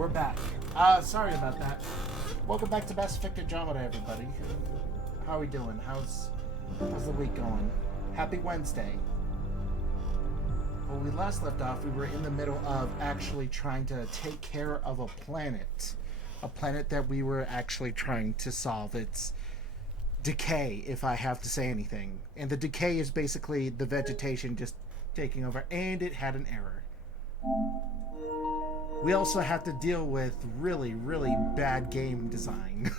We're back. Sorry about that. Welcome back to Best Fic Andromeda, everybody. How are we doing? How's the week going? Happy Wednesday. When we last left off, we were in the middle of actually trying to take care of a planet that we were actually trying to solve its decay, if I have to say anything. And the decay is basically the vegetation just taking over, and it had an error. We also have to deal with really, really bad game design.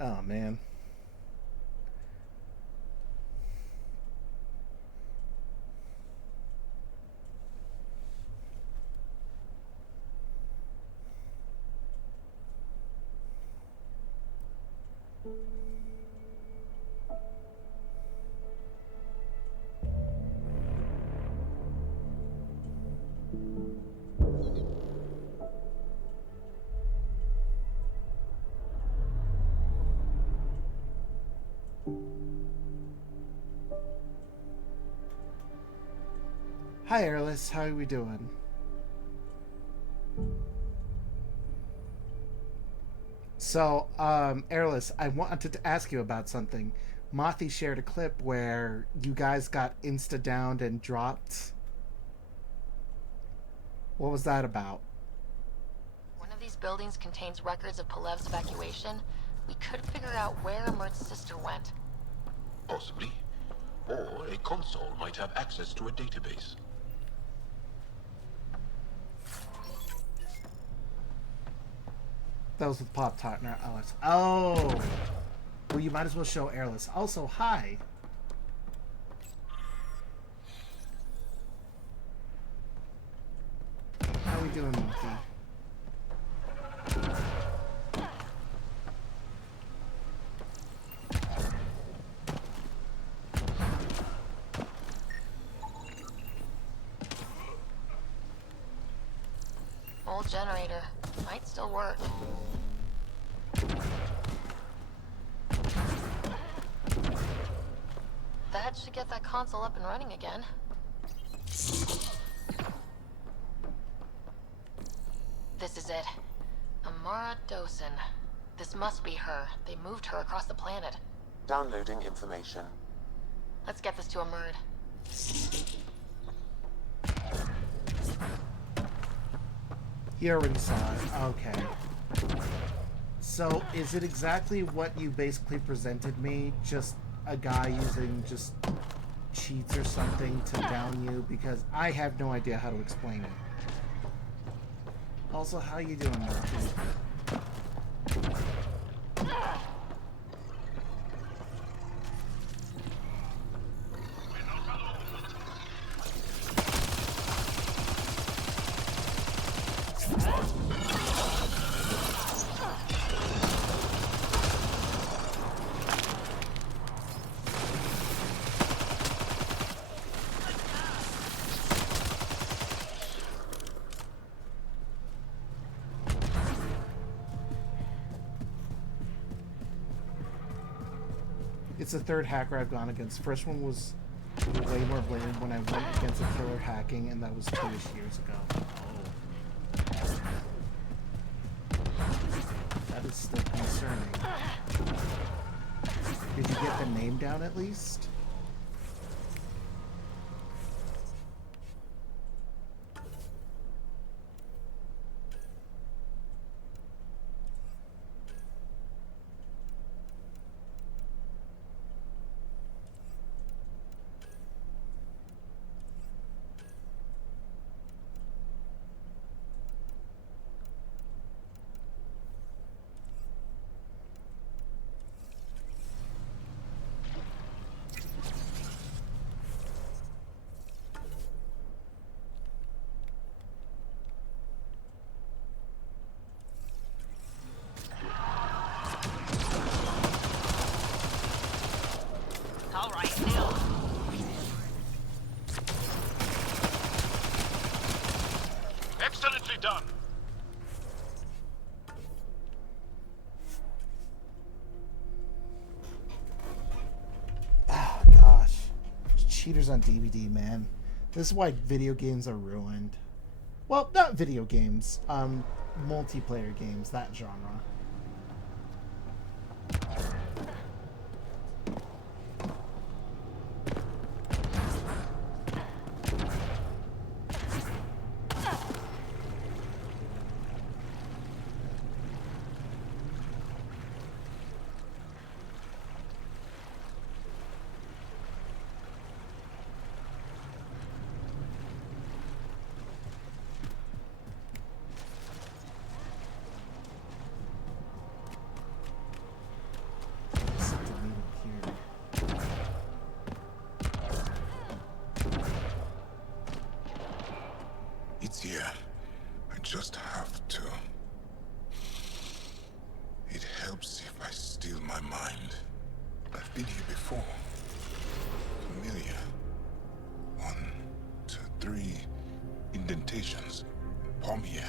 Oh, man. Hi, Airless. How are we doing? So, Airless, I wanted to ask you about something. Mothy shared a clip where you guys got insta-downed and dropped. What was that about? One of these buildings contains records of Palev's evacuation. We could figure out where Amir's sister went. Possibly. Or a console might have access to a database. That was with Pop Tart, not Alex. Oh! Well, you might as well show Airless. Also, hi! How we doing, Monkey? Old generator. Might still work. That should get that console up and running again. This is it. Amara Dosen. This must be her. They moved her across the planet. Downloading information. Let's get this to Amurd. He already saw it. Okay. So, is it exactly what you basically presented me? Just a guy using just cheats or something to down you? Because I have no idea how to explain it. Also, how you doing, Marky? It's the third hacker I've gone against. First one was way more blatant when I went against a killer hacking, and that was 2-ish years ago. Oh. That is still concerning. Did you get the name down at least? Excellently done. Oh, gosh. Cheaters on DVD, man. This is why video games are ruined. Well, not video games, multiplayer games, that genre. Something needed here. It's here. I just have to. It helps if I steal my mind. I've been here before. Familiar. 1, 2, 3 indentations. Palm here.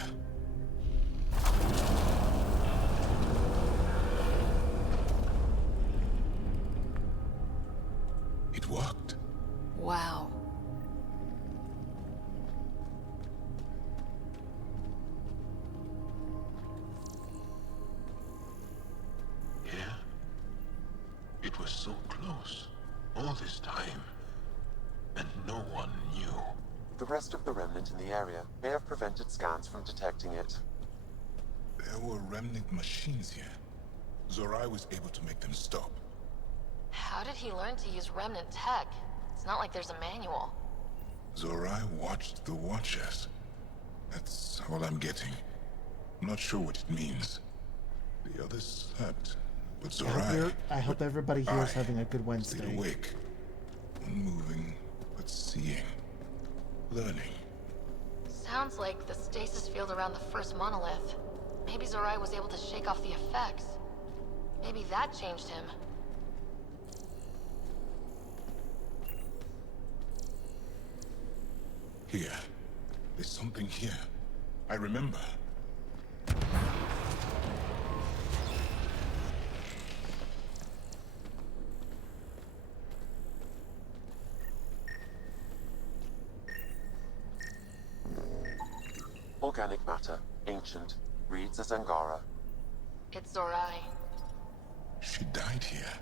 It worked. Wow. Yeah? It was so close. All this time. And no one knew. The rest of the remnant in the area may have prevented scans from detecting it. There were remnant machines here. Zorai was able to make them stop. How did he learn to use remnant tech? It's not like there's a manual. Zorai watched the Watchers. That's all I'm getting. I'm not sure what it means. The others slept, but Zorai... I hope everybody here is having a good Wednesday. Stayed awake. Unmoving, but seeing. Learning. Sounds like the stasis field around the first monolith. Maybe Zorai was able to shake off the effects. Maybe that changed him. Here. There's something here. I remember. Organic matter, ancient, reads as Angara. It's Zorai. She died here.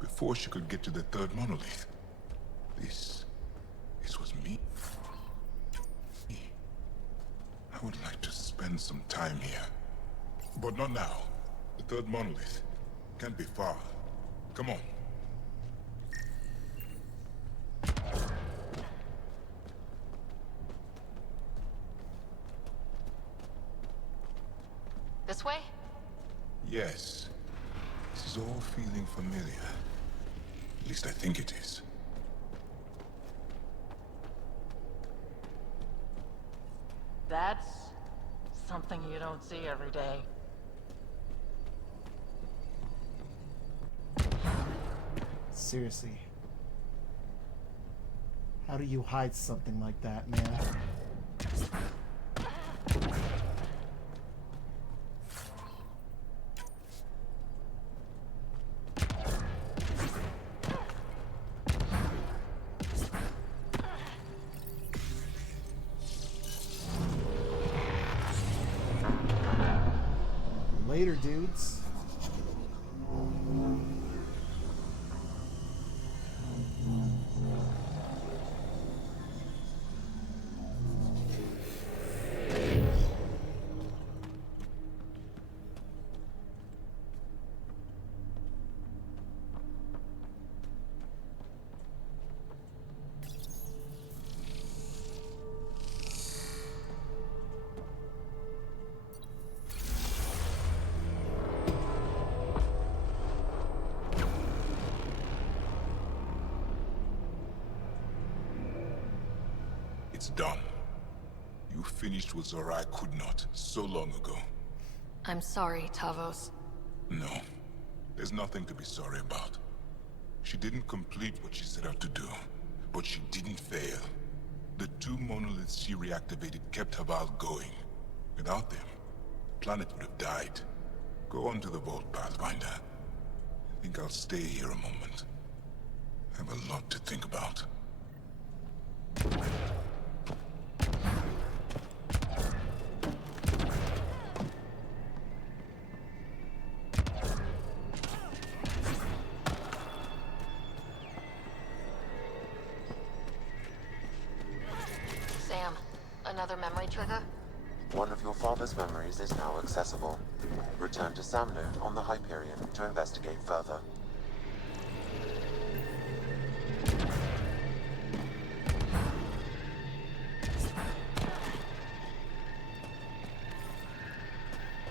Before she could get to the third monolith. This was me. I would like to spend some time here. But not now. The third monolith. Can't be far. Come on. This way? Yes. This is all feeling familiar. At least I think it is. That's something you don't see every day. Seriously. How do you hide something like that, man? Later, dudes. It's done. You finished what Zorai could not so long ago. I'm sorry, Tavos. No. There's nothing to be sorry about. She didn't complete what she set out to do, but she didn't fail. The 2 monoliths she reactivated kept Haval going. Without them, the planet would have died. Go on to the vault, Pathfinder. I think I'll stay here a moment. I have a lot to think about. Another memory trigger? One of your father's memories is now accessible. Return to Samno on the Hyperion to investigate further.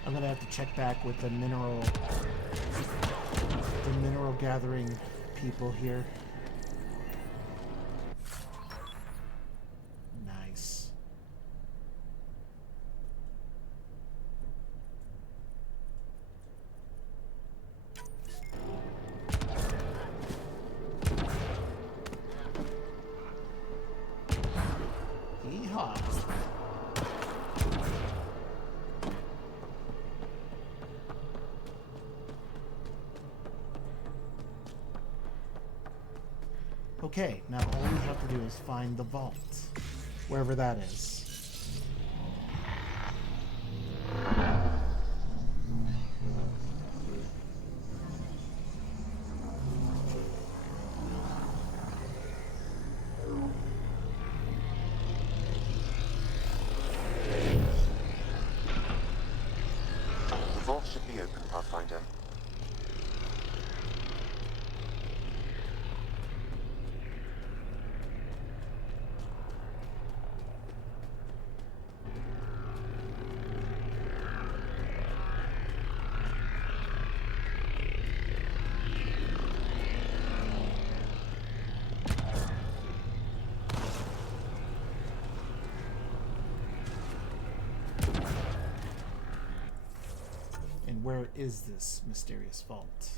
I'm gonna have to check back with the mineral gathering people here. Nice. Yeehaw. Okay, now all we have to do is find the vault, wherever that is. The vault should be open, Pathfinder. And where is this mysterious vault?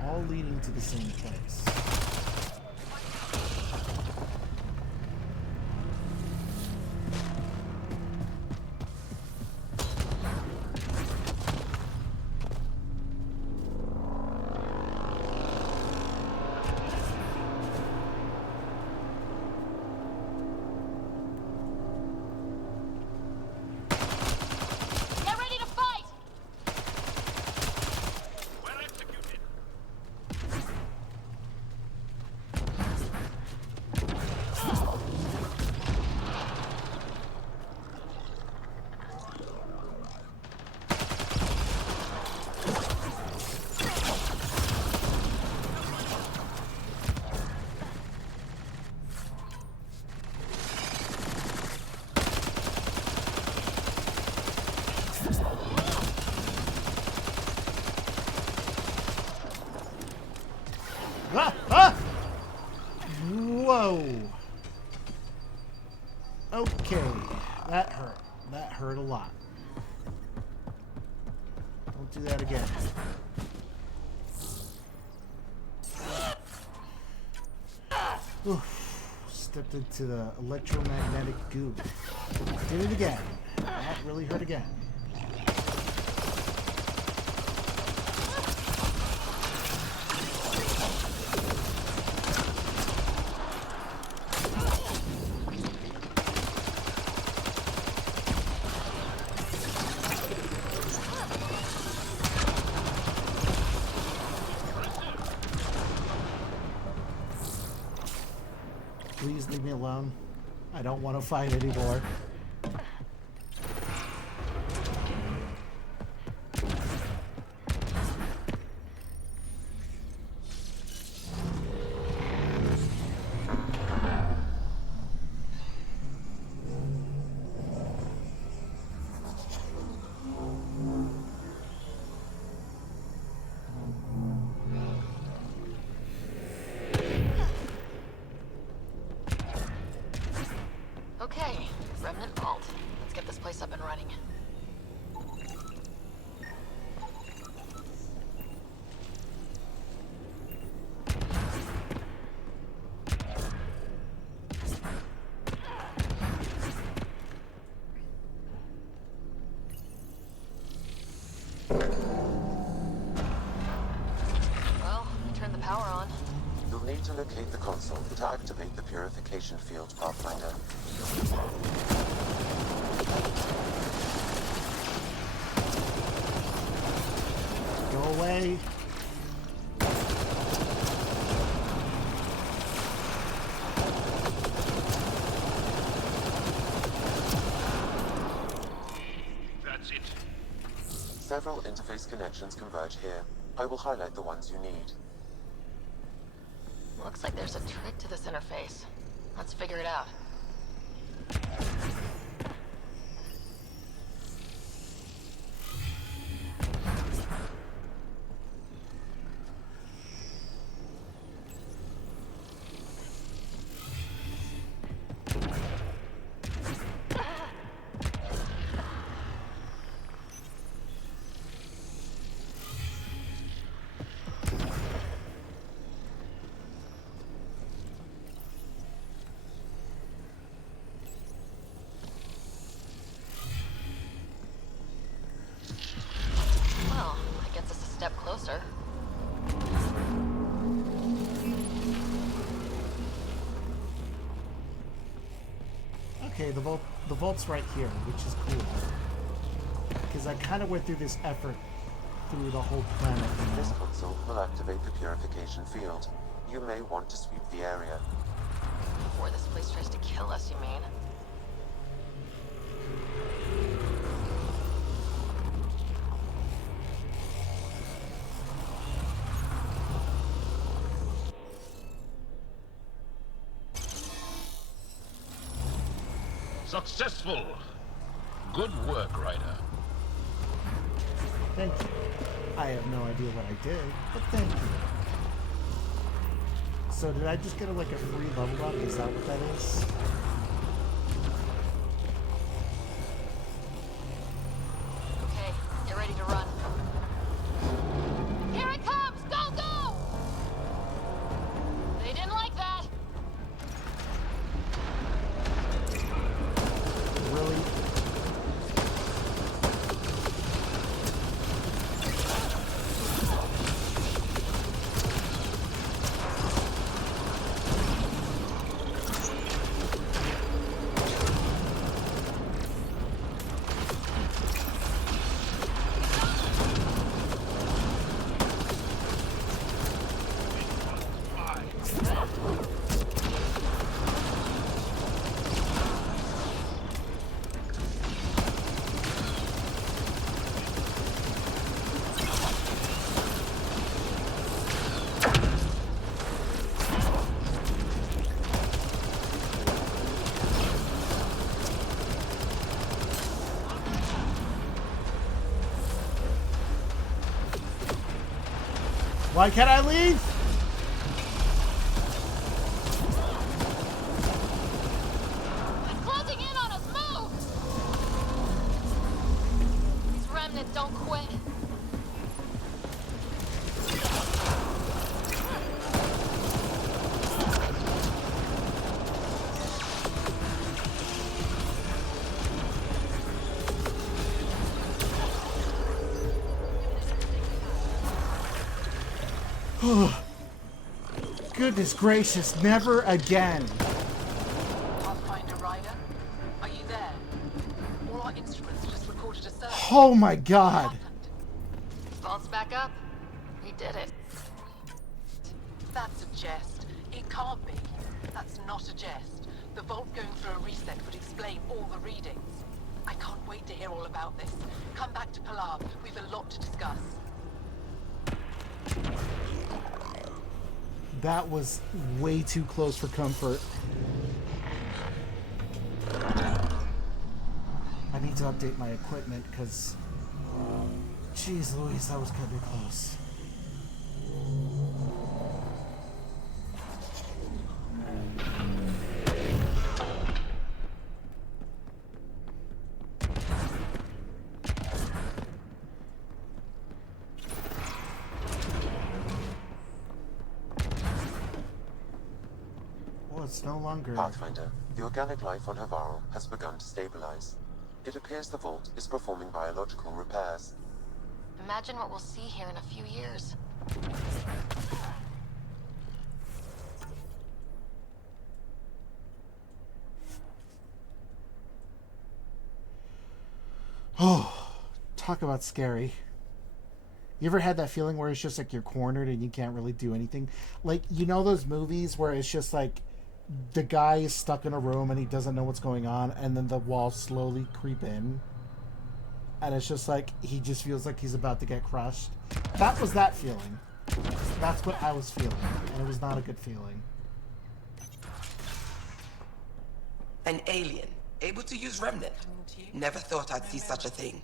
All leading to the same place. Get ready to fight! Ah! Ah! Whoa! Okay, that hurt. That hurt a lot. Don't do that again. Oof. Stepped into the electromagnetic goo. Did it again. That really hurt again. Please leave me alone. I don't want to fight anymore. need to locate the console to activate the purification field, Pathfinder. Go away. That's it. Several interface connections converge here. I will highlight the ones you need. Looks like there's a trick to this interface. Let's figure it out. Well, that gets us a step closer. Okay, the vault's right here, which is cool. Because I kind of went through this effort through the whole planet, you This know. console will activate the purification field. You may want to sweep the area. Before this place tries to kill us, you mean? Successful. Good work, Ryder. Thank you. I have no idea what I did, but thank you. So did I just get like a free level up? Is that what that is? Okay, get ready to run. Here it comes! Go, go! They didn't like that. Really? Why can't I leave? It's closing in on us! Move! These remnants don't quit. Goodness gracious, never again. Pathfinder Ryder, are you there? All our instruments just recorded a surge. Oh my god. Vault's back up. We did it. That's a jest. It can't be. That's not a jest. The vault going through a reset would explain all the readings. I can't wait to hear all about this. Come back to Pilar. We've a lot to discuss. That was way too close for comfort. I need to update my equipment because, jeez Louise, that was kind of close. Well, it's no longer. Pathfinder, the organic life on Havarl has begun to stabilize. It appears the vault is performing biological repairs. Imagine what we'll see here in a few years. Oh, talk about scary. You ever had that feeling where it's just like you're cornered and you can't really do anything? Like, you know those movies where it's just like the guy is stuck in a room and he doesn't know what's going on, and then the walls slowly creep in, and it's just like he just feels like he's about to get crushed? That was that feeling. That's what I was feeling, and it was not a good feeling. An alien, able to use Remnant. Never thought I'd see such a thing.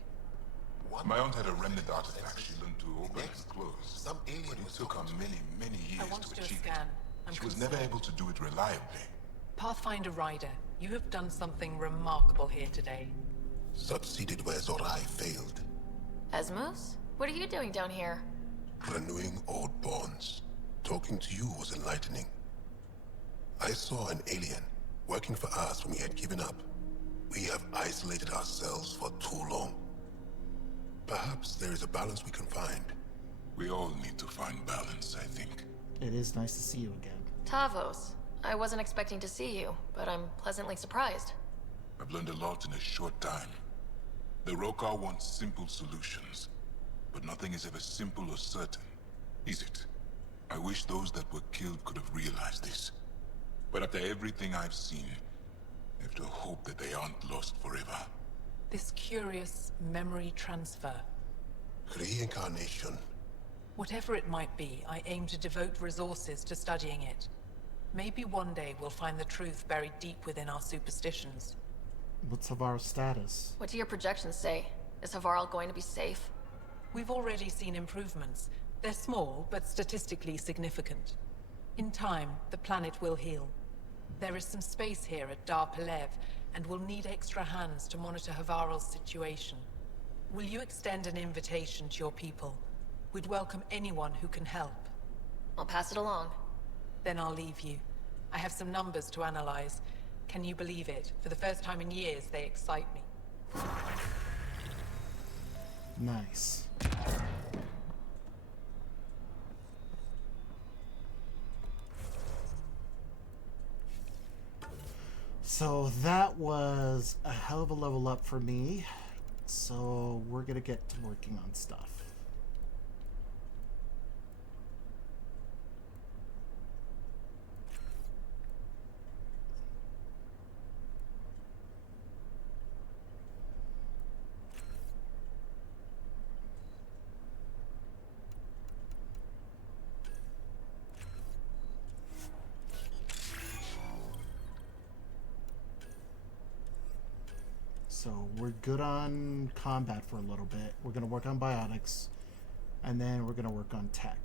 My aunt had a remnant artifact she learned to open and close. But it took her many, many I years want to to do a achieve scan. it. She was never able to do it reliably. Pathfinder Rider, you have done something remarkable here today. Succeeded where Zorai failed. Esmos? What are you doing down here? Renewing old bonds. Talking to you was enlightening. I saw an alien working for us when we had given up. We have isolated ourselves for too long. Perhaps there is a balance we can find. We all need to find balance, I think. It is nice to see you again. Tavos. I wasn't expecting to see you, but I'm pleasantly surprised. I've learned a lot in a short time. The Rokar want simple solutions, but nothing is ever simple or certain, is it? I wish those that were killed could have realized this. But after everything I've seen, I have to hope that they aren't lost forever. This curious memory transfer. Reincarnation. Whatever it might be, I aim to devote resources to studying it. Maybe one day we'll find the truth buried deep within our superstitions. What's Havar's status? What do your projections say? Is Havaral going to be safe? We've already seen improvements. They're small, but statistically significant. In time, the planet will heal. There is some space here at Dar Pelev, and we'll need extra hands to monitor Havaral's situation. Will you extend an invitation to your people? We'd welcome anyone who can help. I'll pass it along. Then I'll leave you. I have some numbers to analyze. Can you believe it? For the first time in years, they excite me. Nice. So that was a hell of a level up for me. So we're gonna get to working on stuff. So we're good on combat for a little bit. We're going to work on biotics. And then we're going to work on tech.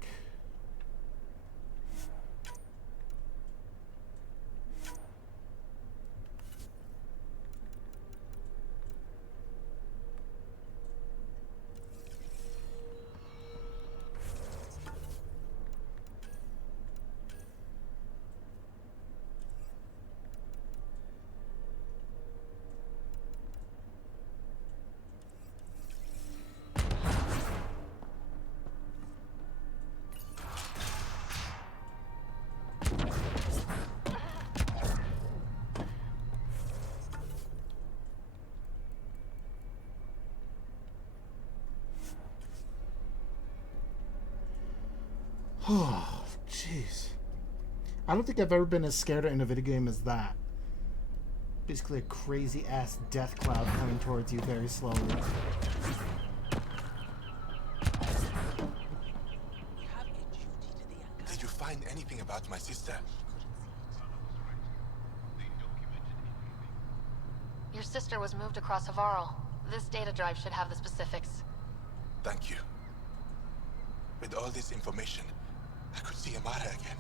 Oh, jeez. I don't think I've ever been as scared in a video game as that. Basically a crazy ass death cloud coming towards you very slowly. Did you find anything about my sister? Your sister was moved across Havaral. This data drive should have the specifics. Thank you. With all this information, I could see Amara again.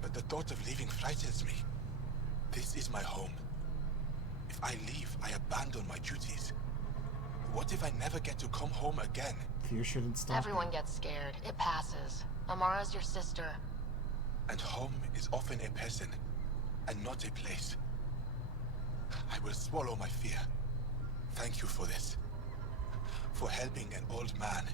But the thought of leaving frightens me. This is my home. If I leave, I abandon my duties. What if I never get to come home again? Fear shouldn't stop. Everyone gets scared. It passes. Amara's your sister. And home is often a person, and not a place. I will swallow my fear. Thank you for this. For helping an old man.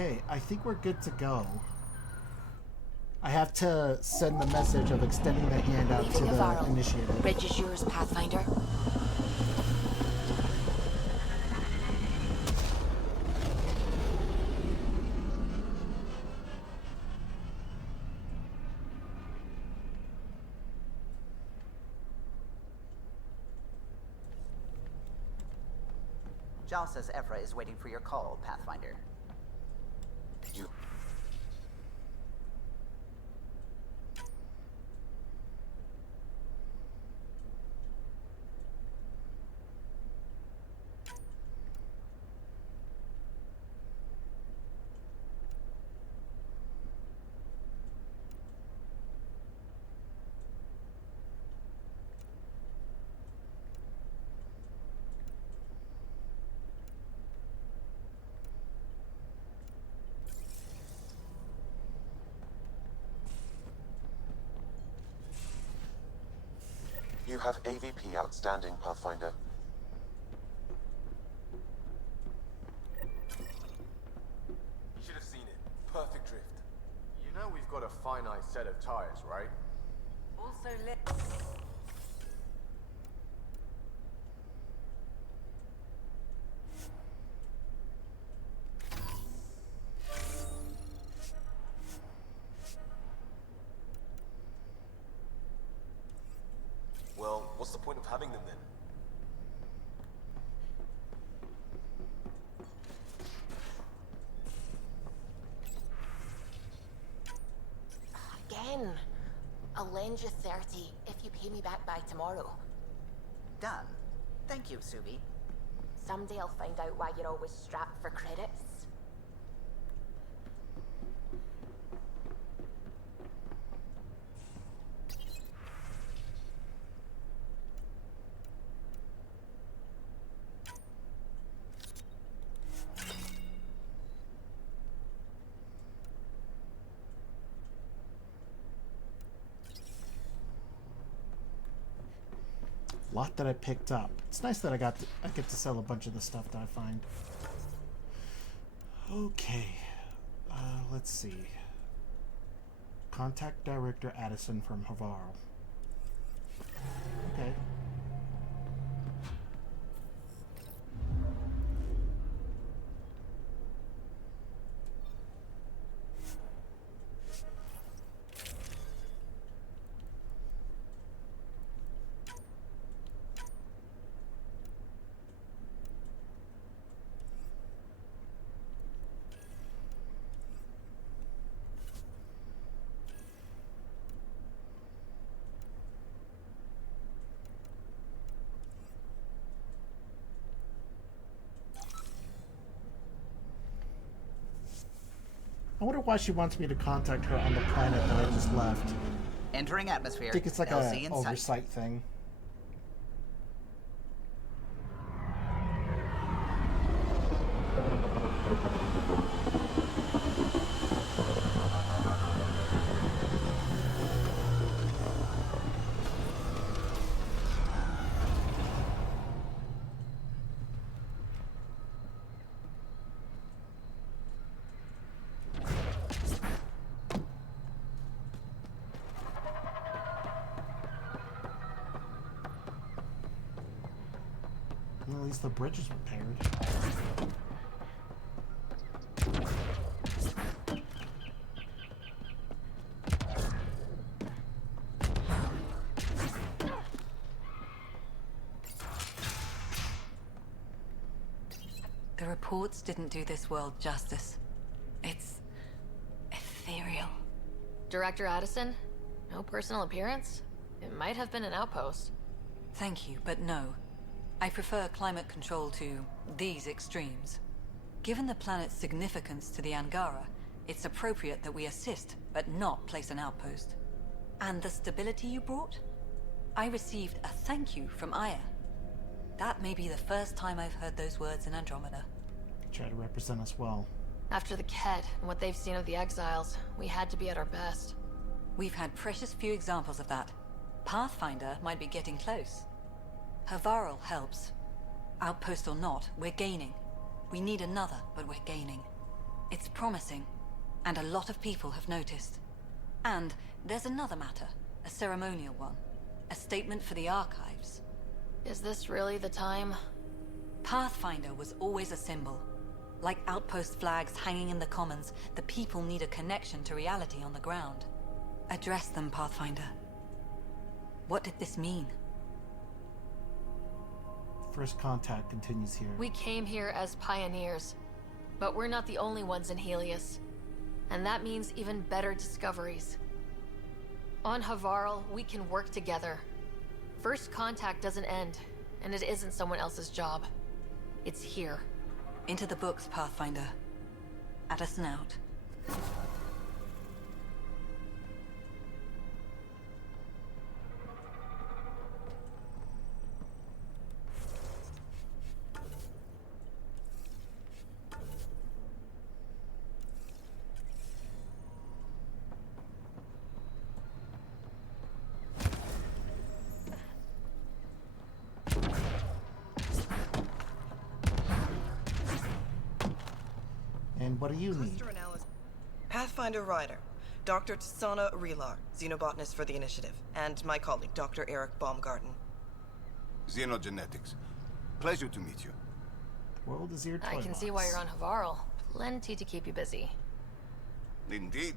Okay, I think we're good to go. I have to send the message of extending the hand out to the initiative. Bridge is yours, Pathfinder. Zhao says Evra is waiting for your call, Pathfinder. You... You have AVP outstanding, Pathfinder. Should have seen it. Perfect drift. You know we've got a finite set of tires, right? Also, Well, what's the point of having them then? Again. I'll lend you 30 if you pay me back by tomorrow. Done. Thank you, Subi. Someday I'll find out why you're always strapped for credits. Lot that I picked up. It's nice that I get to sell a bunch of the stuff that I find. Okay, let's see. Contact Director Addison from Havarl. Okay. I wonder why she wants me to contact her on the planet that I just left. Entering atmosphere. I think it's like LC an in sight. oversight thing. Well, at least the bridge is repaired. The reports didn't do this world justice. It's ethereal. Director Addison? No personal appearance? It might have been an outpost. Thank you, but no. I prefer climate control to these extremes. Given the planet's significance to the Angara, it's appropriate that we assist, but not place an outpost. And the stability you brought? I received a thank you from Aya. That may be the first time I've heard those words in Andromeda. Try to represent us well. After the Ked and what they've seen of the exiles, we had to be at our best. We've had precious few examples of that. Pathfinder might be getting close. Havarl helps. Outpost or not, we're gaining. We need another, but we're gaining. It's promising, and a lot of people have noticed. And there's another matter, a ceremonial one. A statement for the archives. Is this really the time? Pathfinder was always a symbol. Like outpost flags hanging in the commons, the people need a connection to reality on the ground. Address them, Pathfinder. What did this mean? First contact continues here. We came here as pioneers, but we're not the only ones in Helios. And that means even better discoveries. On Havarl, we can work together. First contact doesn't end, and it isn't someone else's job. It's here. Into the books, Pathfinder. At a snout. And what do you need? Pathfinder Ryder, Dr. Tsana Relar, xenobotanist for the Initiative, and my colleague, Dr. Eric Baumgarten. Xenogenetics. Pleasure to meet you. The world is your toy I can see why you're on Havarl. Plenty to keep you busy. Indeed.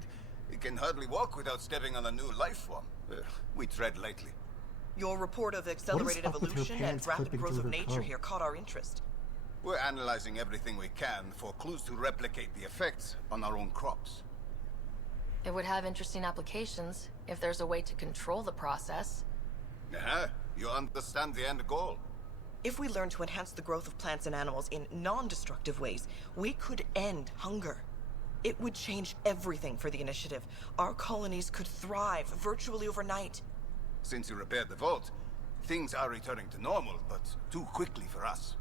You can hardly walk without stepping on a new life form. We tread lightly. Your report of accelerated evolution and rapid growth of nature here caught our interest. We're analyzing everything we can for clues to replicate the effects on our own crops. It would have interesting applications if there's a way to control the process. You understand the end goal. If we learn to enhance the growth of plants and animals in non-destructive ways, we could end hunger. It would change everything for the Initiative. Our colonies could thrive virtually overnight. Since you repaired the vault, things are returning to normal, but too quickly for us.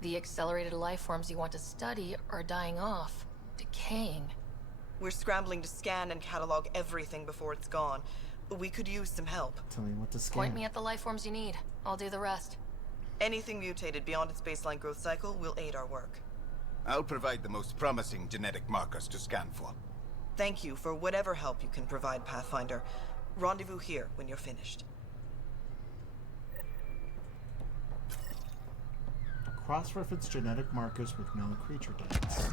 The accelerated life forms you want to study are dying off, decaying. We're scrambling to scan and catalog everything before it's gone. We could use some help. Tell me what to scan. Point me at the life forms you need. I'll do the rest. Anything mutated beyond its baseline growth cycle will aid our work. I'll provide the most promising genetic markers to scan for. Thank you for whatever help you can provide, Pathfinder. Rendezvous here when you're finished. Cross-reference genetic markers with known creature types.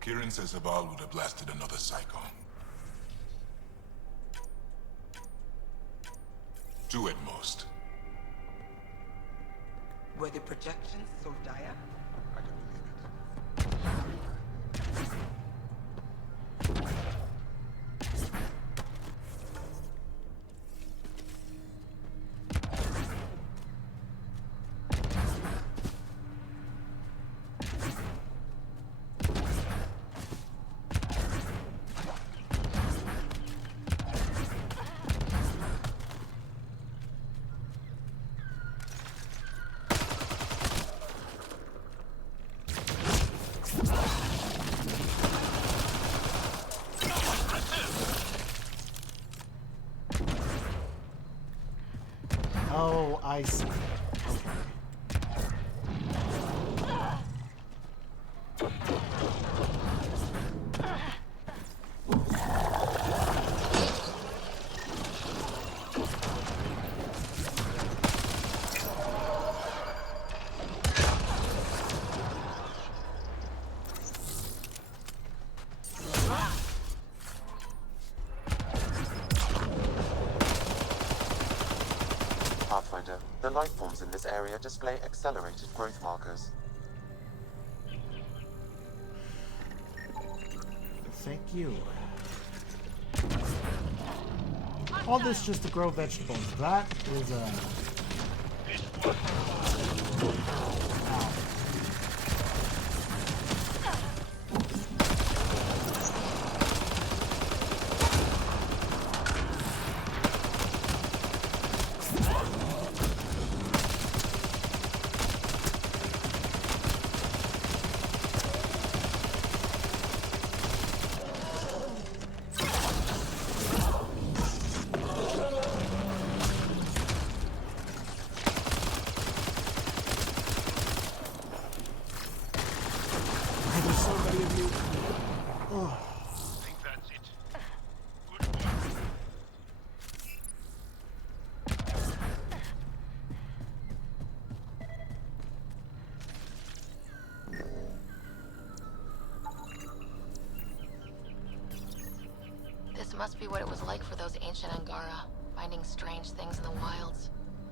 Kieran says Aval would have blasted another cycle. 2 at most. Were the projections so dire? I can believe it. Oh, I see. Pathfinder, the life forms in this area display accelerated growth markers. Thank you. All this just to grow vegetables. That is a... Ow. must be what it was like for those ancient Angara, finding strange things in the wilds.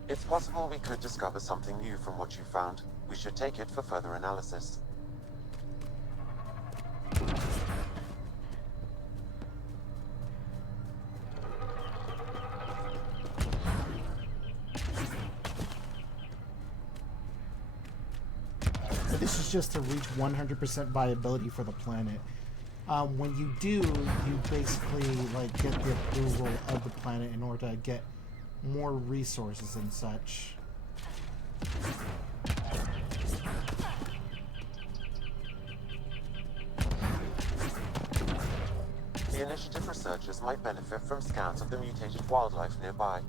It's possible we could discover something new from what you found. We should take it for further analysis. But this is just to reach 100% viability for the planet. When you do, you basically like get the approval of the planet in order to get more resources and such. The initiative researchers might benefit from scans of the mutated wildlife nearby.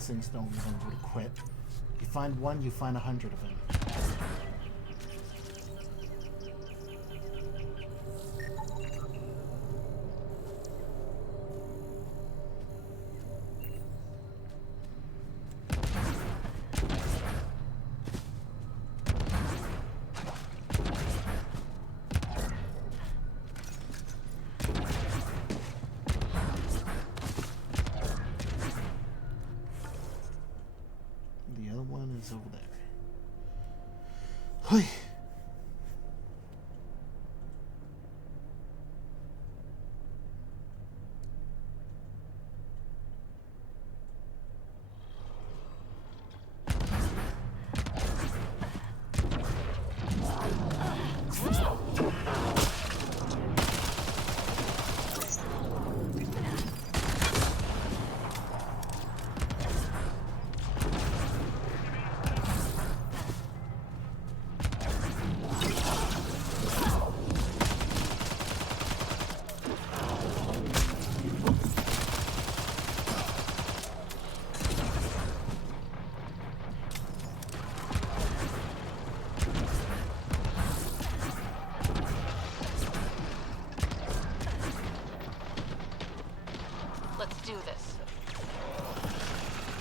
Things don't even would quit. You find one, you find 100 of them. Over there. Hey.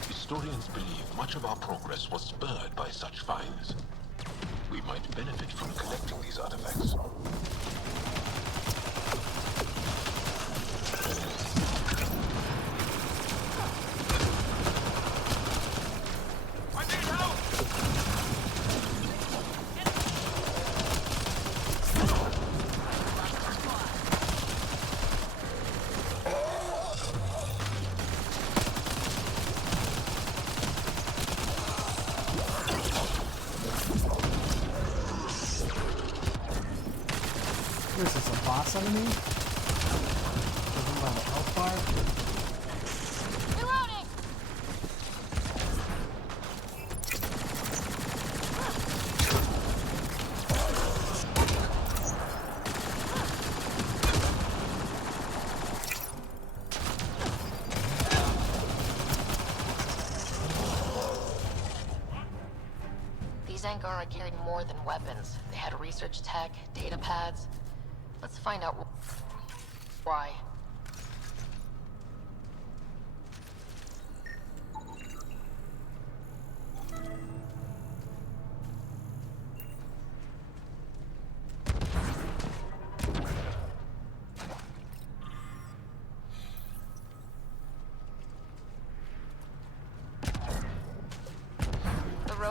Historians believe much of our progress was spurred by such finds. We might benefit from collecting these artifacts. What is this, a boss enemy? Doesn't have a health bar? Reloading! These Angara carried more than weapons. They had research tech, data pads. Let's find out why.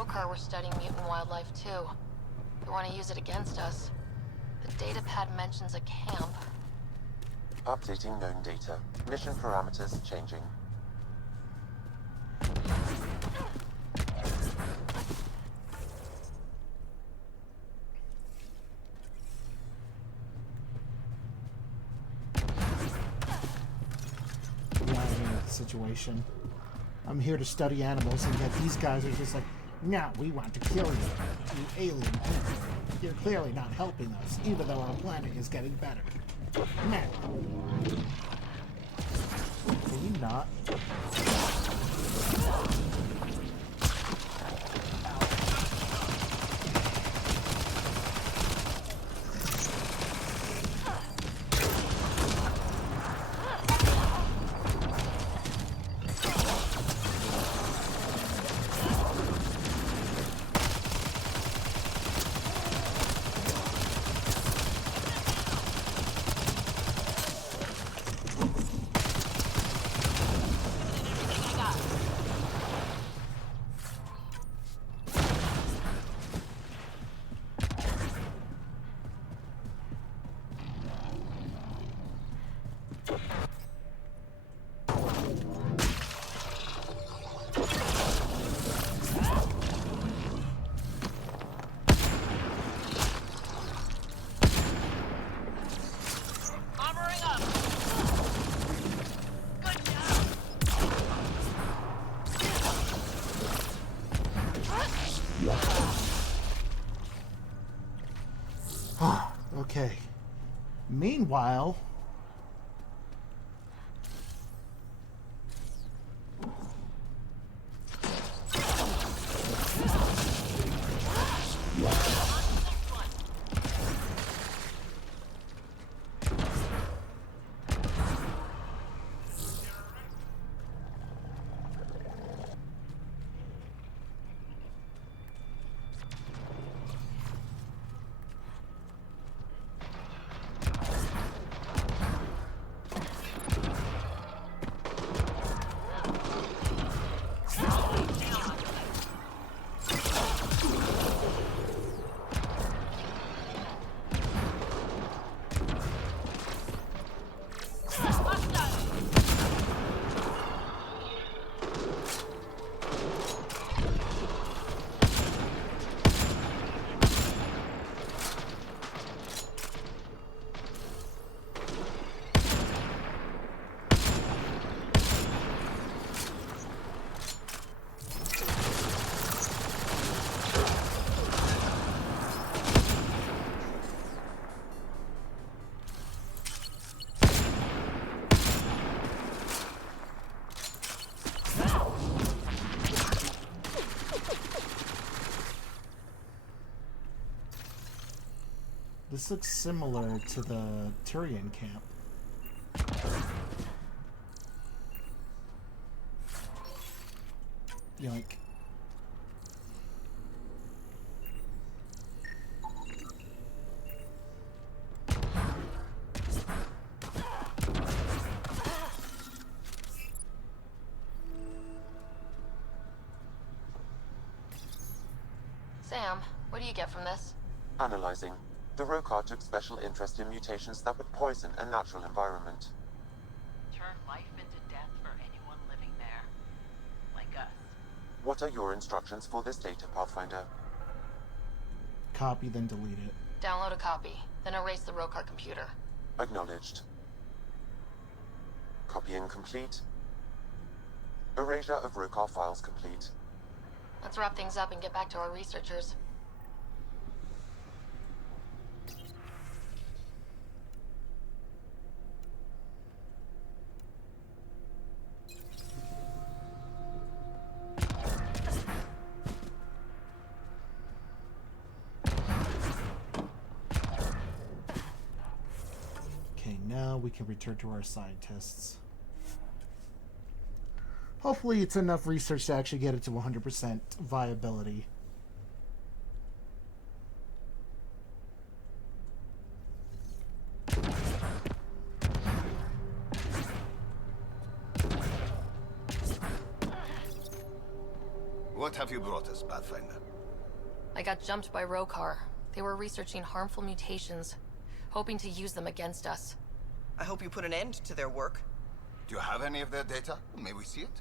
Rocar were studying mutant wildlife too. They want to use it against us. The datapad mentions a camp. Updating known data. Mission parameters changing. Yeah, I mean, the situation. I'm here to study animals, and yet these guys are just like, no, we want to kill you, you alien people. You're clearly not helping us, even though our planet is getting better. Man. Can you not? Okay. Meanwhile... This looks similar to the Turian camp. Yoink. Sam, what do you get from this? Analyzing. The Rocar took special interest in mutations that would poison a natural environment. Turn life into death for anyone living there. Like us. What are your instructions for this data, Pathfinder? Copy, then delete it. Download a copy, then erase the Rocar computer. Acknowledged. Copying complete. Erasure of Rocar files complete. Let's wrap things up and get back to our researchers. Okay, now we can return to our scientists. Hopefully it's enough research to actually get it to 100% viability. What have you brought us, Pathfinder? I got jumped by Rokar. They were researching harmful mutations, hoping to use them against us. I hope you put an end to their work. Do you have any of their data? May we see it?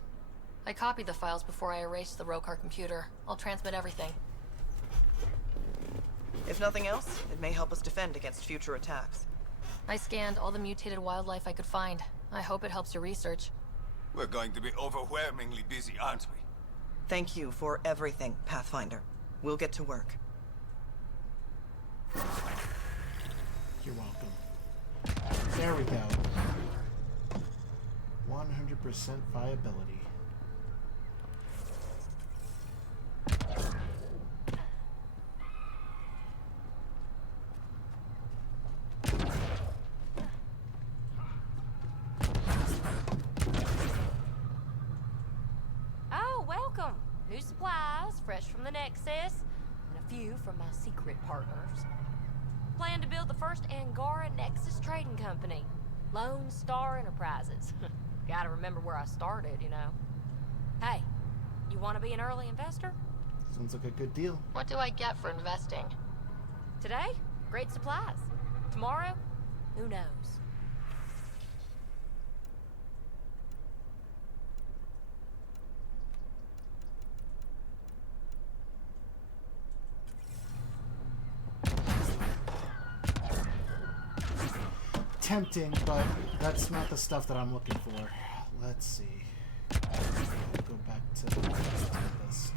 I copied the files before I erased the Rokar computer. I'll transmit everything. If nothing else, it may help us defend against future attacks. I scanned all the mutated wildlife I could find. I hope it helps your research. We're going to be overwhelmingly busy, aren't we? Thank you for everything, Pathfinder. We'll get to work. You're welcome. There we go. 100% viability. Oh, welcome. New supplies, fresh from the Nexus, and a few from my secret partners. Plan to build the first Angaran Nexus trading company. Lone Star Enterprises. Gotta remember where I started, you know. Hey, you want to be an early investor? Sounds like a good deal. What do I get for investing? Today, great supplies. Tomorrow, who knows? Tempting, but that's not the stuff that I'm looking for. Let's see. Go back to the list.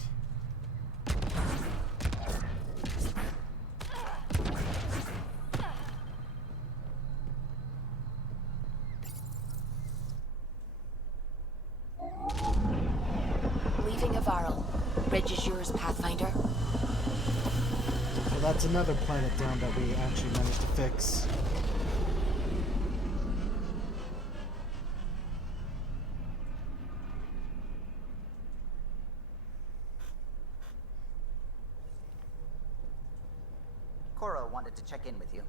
Leaving Havaral. Bridge is yours, Pathfinder. Well, that's another planet down that we actually managed to fix. Cora wanted to check in with you.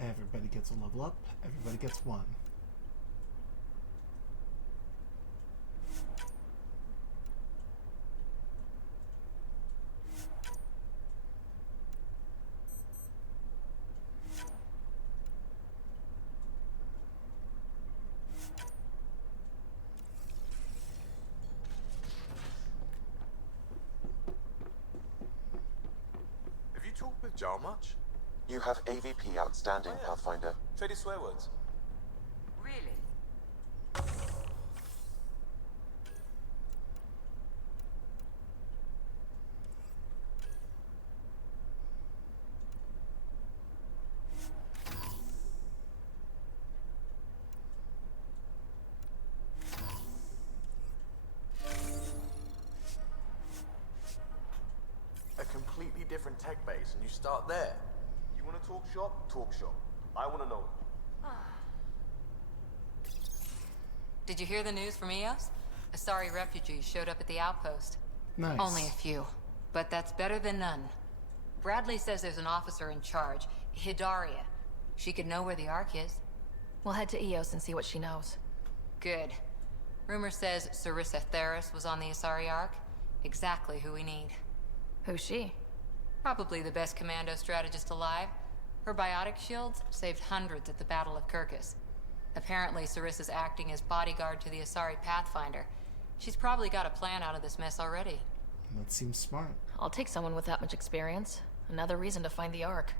Everybody gets a level up. Everybody gets one. Have you talked with Jar much? You have AVP outstanding, Pathfinder. Traded swear words. Really? A completely different tech base, and you start there. You want to talk shop? Talk shop. I want to know. Did you hear the news from Eos? Asari refugees showed up at the outpost. Nice. Only a few, but that's better than none. Bradley says there's an officer in charge, Hidaria. She could know where the Ark is. We'll head to Eos and see what she knows. Good. Rumor says Sarissa Theris was on the Asari Ark. Exactly who we need. Who's she? Probably the best commando strategist alive. Her biotic shields saved hundreds at the Battle of Kirkus. Apparently, Sarissa's acting as bodyguard to the Asari Pathfinder. She's probably got a plan out of this mess already. That seems smart. I'll take someone with that much experience. Another reason to find the Ark.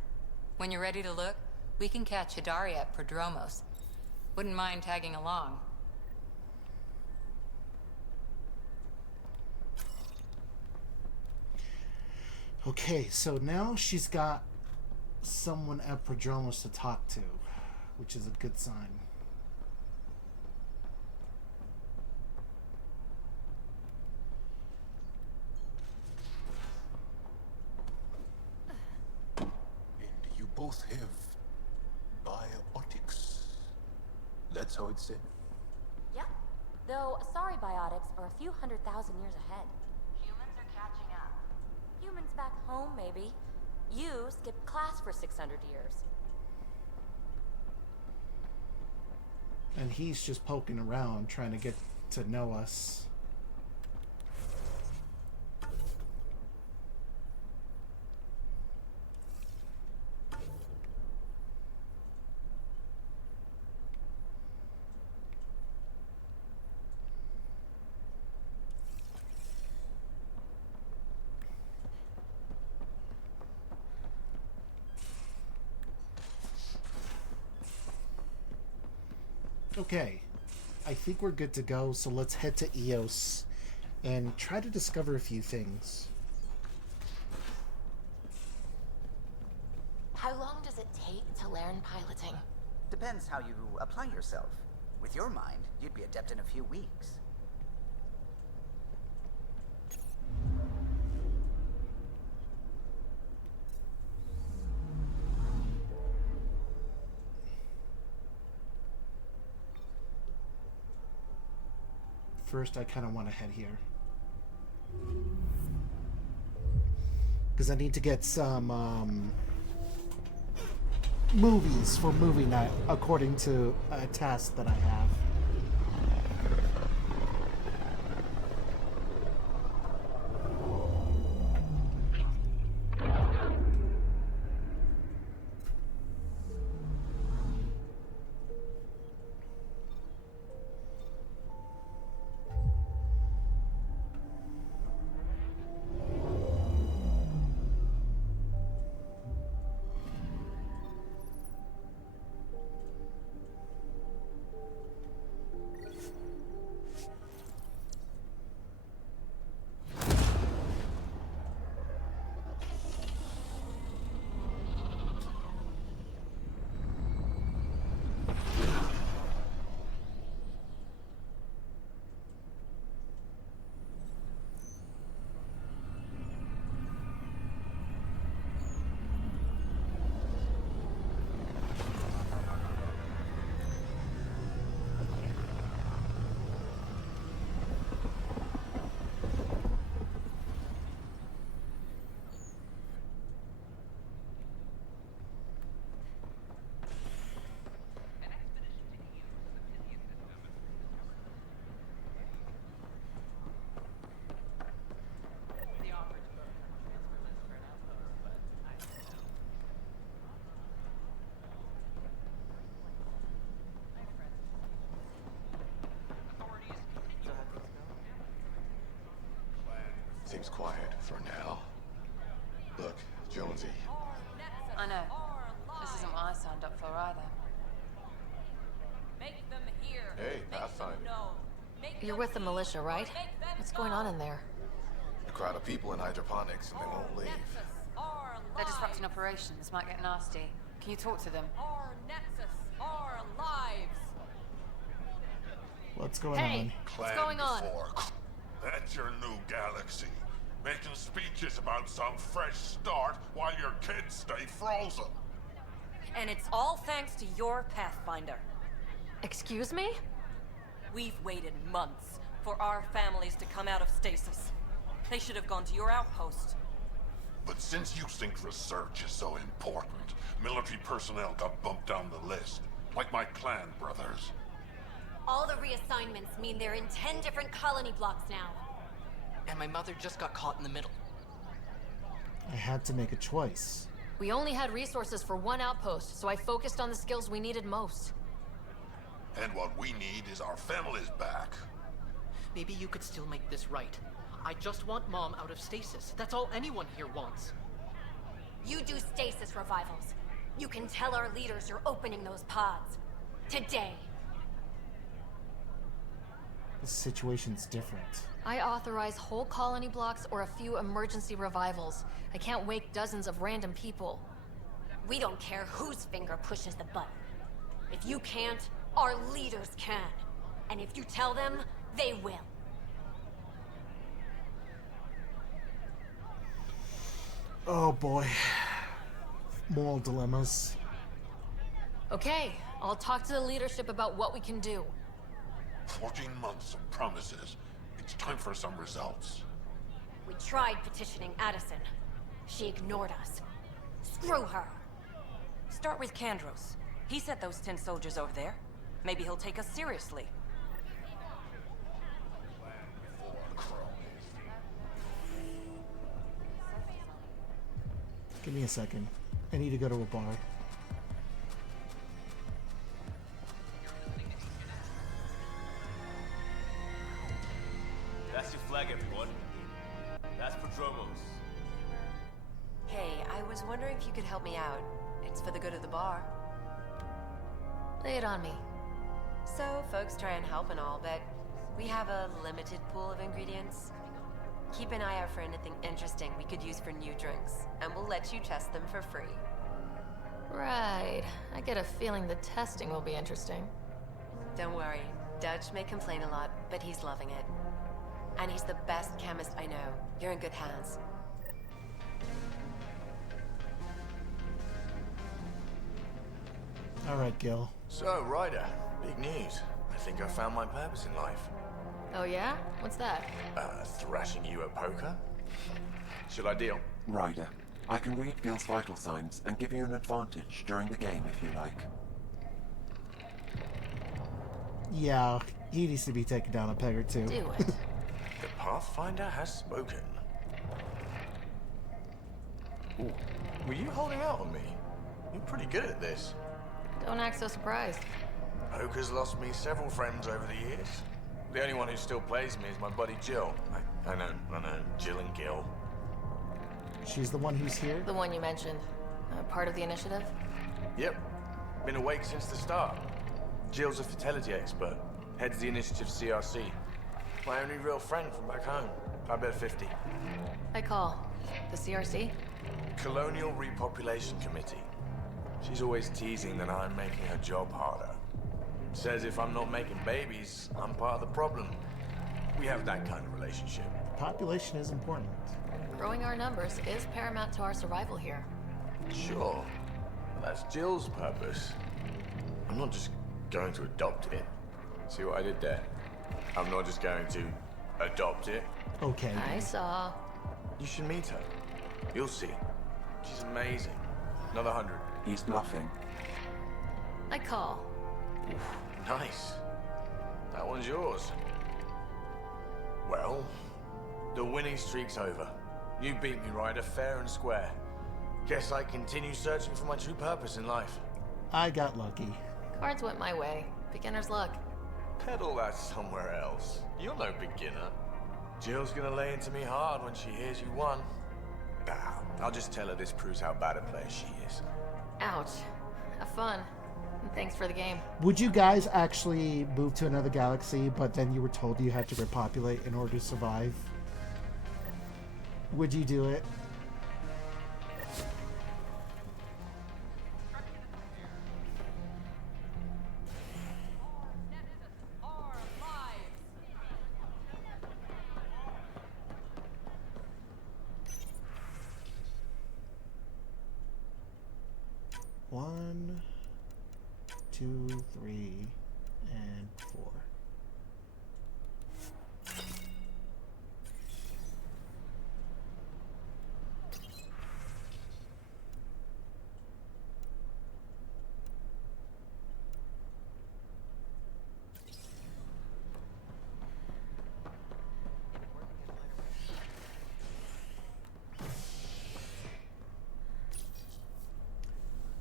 When you're ready to look, we can catch Hidari at Prodromos. Wouldn't mind tagging along. Okay, so now she's got someone at Prodromos to talk to, which is a good sign. And you both have biotics. That's how it's said. Yep. Though sorry biotics are a few 100,000 years ahead. Humans are catching up. Humans back home, maybe. You skipped class for 600 years. And he's just poking around, trying to get to know us. Okay, I think we're good to go, so let's head to Eos and try to discover a few things. How long does it take to learn piloting? Depends how you apply yourself. With your mind, you'd be adept in a few weeks. First, I kind of want to head here. Because I need to get some movies for movie night, according to a task that I have. Seems quiet for now. Look, Jonesy. I know. This isn't what I signed up for either. Make them hear. Hey, Pathfinder. You're with the militia, right? What's going on in there? A crowd of people in hydroponics and they won't leave. They're disrupting operations. Might get nasty. Can you talk to them? Our Nexus, our lives. What's going Hey, on? what's going on? That's your new galaxy. Making speeches about some fresh start while your kids stay frozen. And it's all thanks to your Pathfinder. Excuse me? We've waited months for our families to come out of stasis. They should have gone to your outpost. But since you think research is so important, military personnel got bumped down the list. Like my clan brothers. All the reassignments mean they're in 10 different colony blocks now. And my mother just got caught in the middle. I had to make a choice. We only had resources for one outpost, so I focused on the skills we needed most. And what we need is our families back. Maybe you could still make this right. I just want Mom out of stasis. That's all anyone here wants. You do stasis revivals. You can tell our leaders you're opening those pods. Today. The situation's different. I authorize whole colony blocks or a few emergency revivals. I can't wake dozens of random people. We don't care whose finger pushes the button. If you can't, our leaders can. And if you tell them, they will. Oh boy. Moral dilemmas. Okay, I'll talk to the leadership about what we can do. 14 months of promises. It's time for some results. We tried petitioning Addison. She ignored us. Screw her. Start with Kandros. He sent those 10 soldiers over there. Maybe he'll take us seriously. Give me a second. I need to go to a bar. That's your flag, everyone. That's Prodromos. Hey, I was wondering if you could help me out. It's for the good of the bar. Lay it on me. So, folks try and help and all, but we have a limited pool of ingredients. Keep an eye out for anything interesting we could use for new drinks, and we'll let you test them for free. Right. I get a feeling the testing will be interesting. Don't worry. Dutch may complain a lot, but he's loving it. And he's the best chemist I know. You're in good hands. All right, Gil. So, Ryder, big news. I think I found my purpose in life. Oh yeah? What's that? Thrashing you at poker? Should I deal? Ryder, I can read Gil's vital signs and give you an advantage during the game if you like. Yeah, he needs to be taken down a peg or two. Do it. The Pathfinder has spoken. Ooh, were you holding out on me? You're pretty good at this. Don't act so surprised. Poker's lost me several friends over the years. The only one who still plays me is my buddy Jill. I know, Jill and Gil. She's the one who's here? The one you mentioned. Part of the initiative? Yep. Been awake since the start. Jill's a fertility expert. Heads the initiative CRC. My only real friend from back home. I bet 50. I call. The CRC? Colonial Repopulation Committee. She's always teasing that I'm making her job harder. Says if I'm not making babies, I'm part of the problem. We have that kind of relationship. Population is important. Growing our numbers is paramount to our survival here. Sure. That's Jill's purpose. I'm not just going to adopt it. See what I did there? I'm not just going to adopt it. Okay. I saw. You should meet her. You'll see. She's amazing. Another 100. He's bluffing. I call. Nice. That one's yours. Well, the winning streak's over. You beat me, Ryder, fair and square. Guess I continue searching for my true purpose in life. I got lucky. Cards went my way. Beginner's luck. Peddle that somewhere else. You're no beginner. Jill's gonna lay into me hard when she hears you won. I'll just tell her this proves how bad a player she is. Ouch. Have fun. And thanks for the game. Would you guys actually move to another galaxy, but then you were told you had to repopulate in order to survive? Would you do it? One, 2, 3, and 4.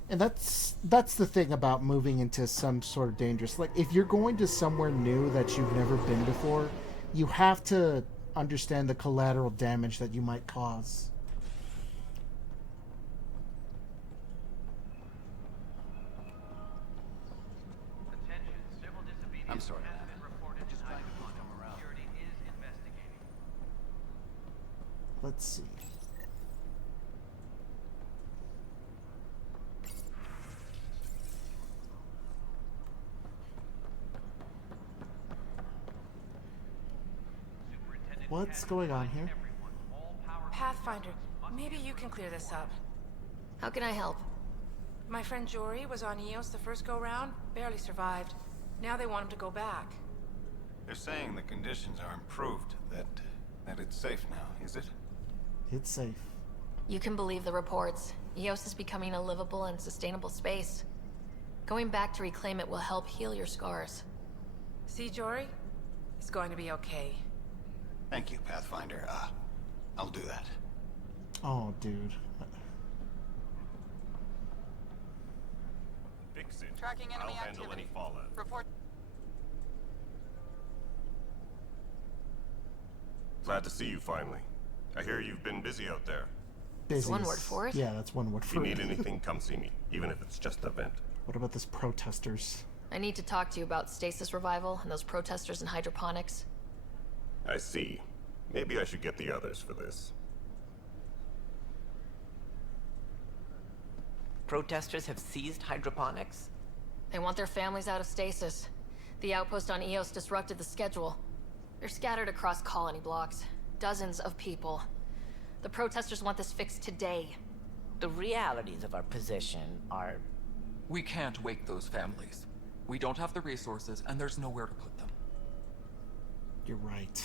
And that's the thing about moving into some sort of dangerous, like if you're going to somewhere new that you've never been before, you have to understand the collateral damage that you might cause. I'm sorry. Let's see. What's going on here? Pathfinder, maybe you can clear this up. How can I help? My friend Jory was on Eos the first go-round, barely survived. Now they want him to go back. They're saying the conditions are improved, that it's safe now, is it? It's safe. You can believe the reports. Eos is becoming a livable and sustainable space. Going back to reclaim it will help heal your scars. See, Jory? It's going to be okay. Thank you, Pathfinder. I'll do that. Oh, dude. Fix it. Tracking enemy I'll handle activity. any fallout. Report. Glad to see you finally. I hear you've been busy out there. Busy. One word for it? Yeah, that's one word If for you it. need anything, come see me, even if it's just a vent. What about this protesters? I need to talk to you about stasis revival and those protesters in hydroponics. I see. Maybe I should get the others for this. Protesters have seized hydroponics? They want their families out of stasis. The outpost on Eos disrupted the schedule. They're scattered across colony blocks. Dozens of people. The protesters want this fixed today. The realities of our position are... We can't wake those families. We don't have the resources, and there's nowhere to put them. You're right.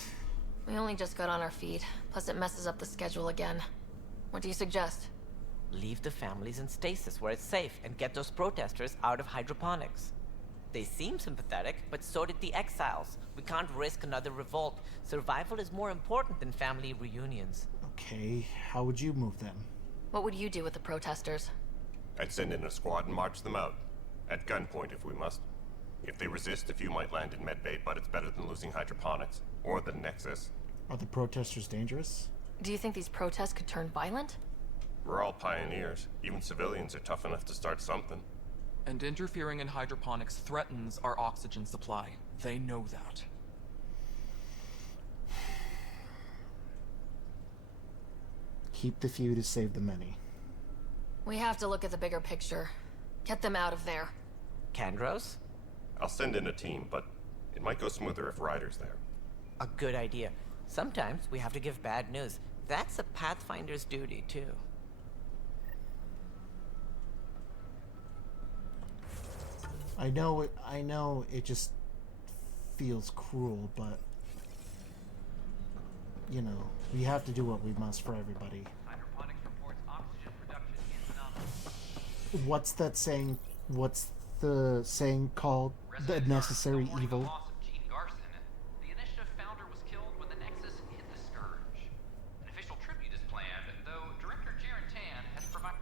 We only just got on our feet. Plus it messes up the schedule again. What do you suggest? Leave the families in stasis where it's safe and get those protesters out of hydroponics. They seem sympathetic, but so did the exiles. We can't risk another revolt. Survival is more important than family reunions. Okay, how would you move them? What would you do with the protesters? I'd send in a squad and march them out. At gunpoint if we must. If they resist, a few might land in medbay, but it's better than losing hydroponics. Or the Nexus. Are the protesters dangerous? Do you think these protests could turn violent? We're all pioneers. Even civilians are tough enough to start something. And interfering in hydroponics threatens our oxygen supply. They know that. Keep the few to save the many. We have to look at the bigger picture. Get them out of there. Kandros? I'll send in a team, but it might go smoother if Ryder's there. A good idea. Sometimes we have to give bad news. That's a Pathfinder's duty, too. I know it just feels cruel, but you know, we have to do what we must for everybody. Hydroponics reports oxygen production is phenomenal. What's that saying? What's the saying called? The necessary evil. The initiative founder was killed when the Nexus hit the Scourge. An official tribute is planned, though Director Jaren Tan has provided...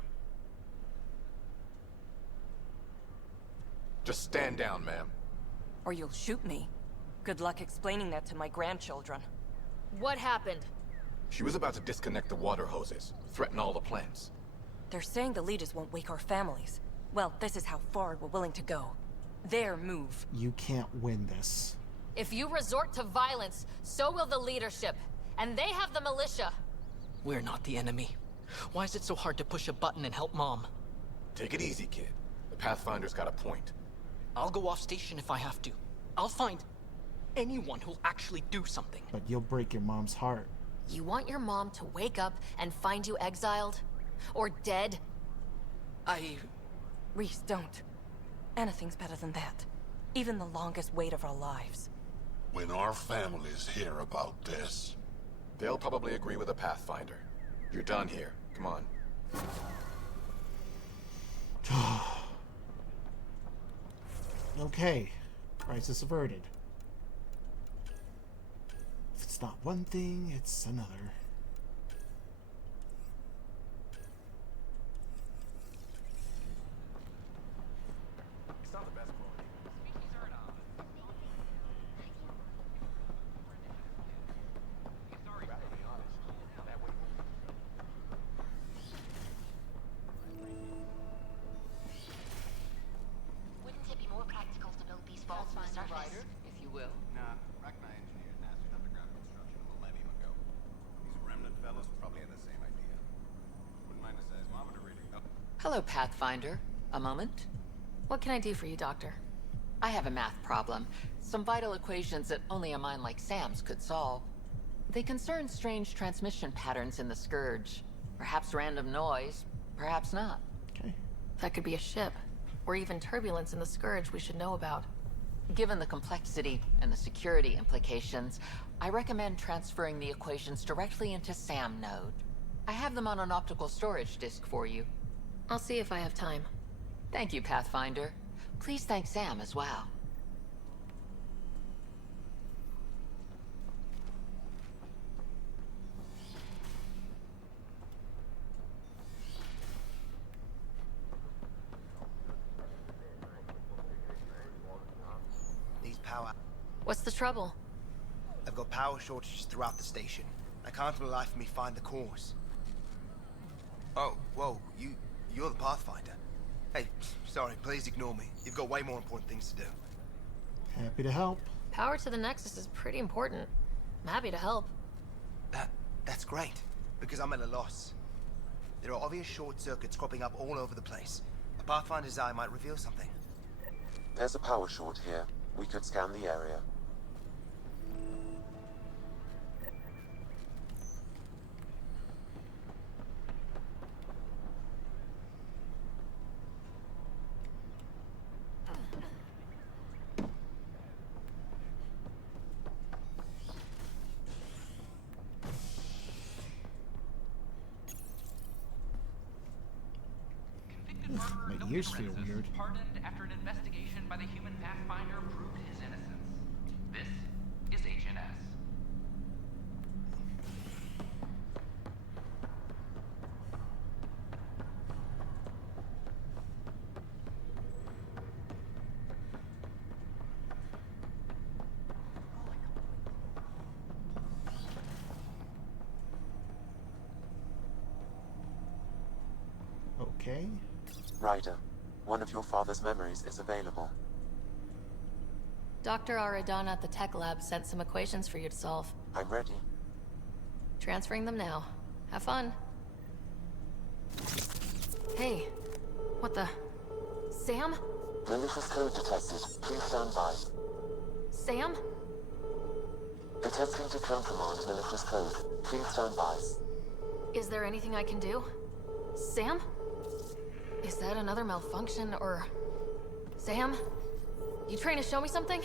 Just stand down, ma'am. Or you'll shoot me. Good luck explaining that to my grandchildren. What happened? She was about to disconnect the water hoses, threaten all the plants. They're saying the leaders won't wake our families. Well, this is how far we're willing to go. Their move. You can't win this. If you resort to violence, so will the leadership. And they have the militia. We're not the enemy. Why is it so hard to push a button and help Mom? Take it easy, kid. The Pathfinder's got a point. I'll go off station if I have to. I'll find anyone who'll actually do something. But you'll break your mom's heart. You want your mom to wake up and find you exiled? Or dead? Reese, don't. Anything's better than that. Even the longest wait of our lives. When our families hear about this... They'll probably agree with the Pathfinder. You're done here. Come on. Okay. Crisis averted. If it's not one thing, it's another. It's not the best quality. Species are at odds. Hello, Pathfinder. A moment? What can I do for you, Doctor? I have a math problem. Some vital equations that only a mind like Sam's could solve. They concern strange transmission patterns in the Scourge. Perhaps random noise, perhaps not. Okay. That could be a ship, or even turbulence in the Scourge we should know about. Given the complexity and the security implications, I recommend transferring the equations directly into SAM node. I have them on an optical storage disk for you. I'll see if I have time. Thank you, Pathfinder. Please thank Sam as well. These power... What's the trouble? I've got power shortages throughout the station. I can't for the life of me find the cause. Oh, whoa, you're the Pathfinder. Hey, sorry, please ignore me. You've got way more important things to do. Happy to help. Power to the Nexus is pretty important. I'm happy to help. That's great, because I'm at a loss. There are obvious short circuits cropping up all over the place. A Pathfinder's eye might reveal something. There's a power short here. We could scan the area. My ears feel weird. Pardoned after an investigation by the human Pathfinder proved his innocence. This is HNS. Okay. Ryder, one of your father's memories is available. Dr. Aradana at the tech lab sent some equations for you to solve. I'm ready. Transferring them now. Have fun. Hey, what the... Sam? Malicious code detected. Please stand by. Sam? Attempting to countermand malicious code. Please stand by. Is there anything I can do? Sam? Is that another malfunction, or... Sam? You trying to show me something?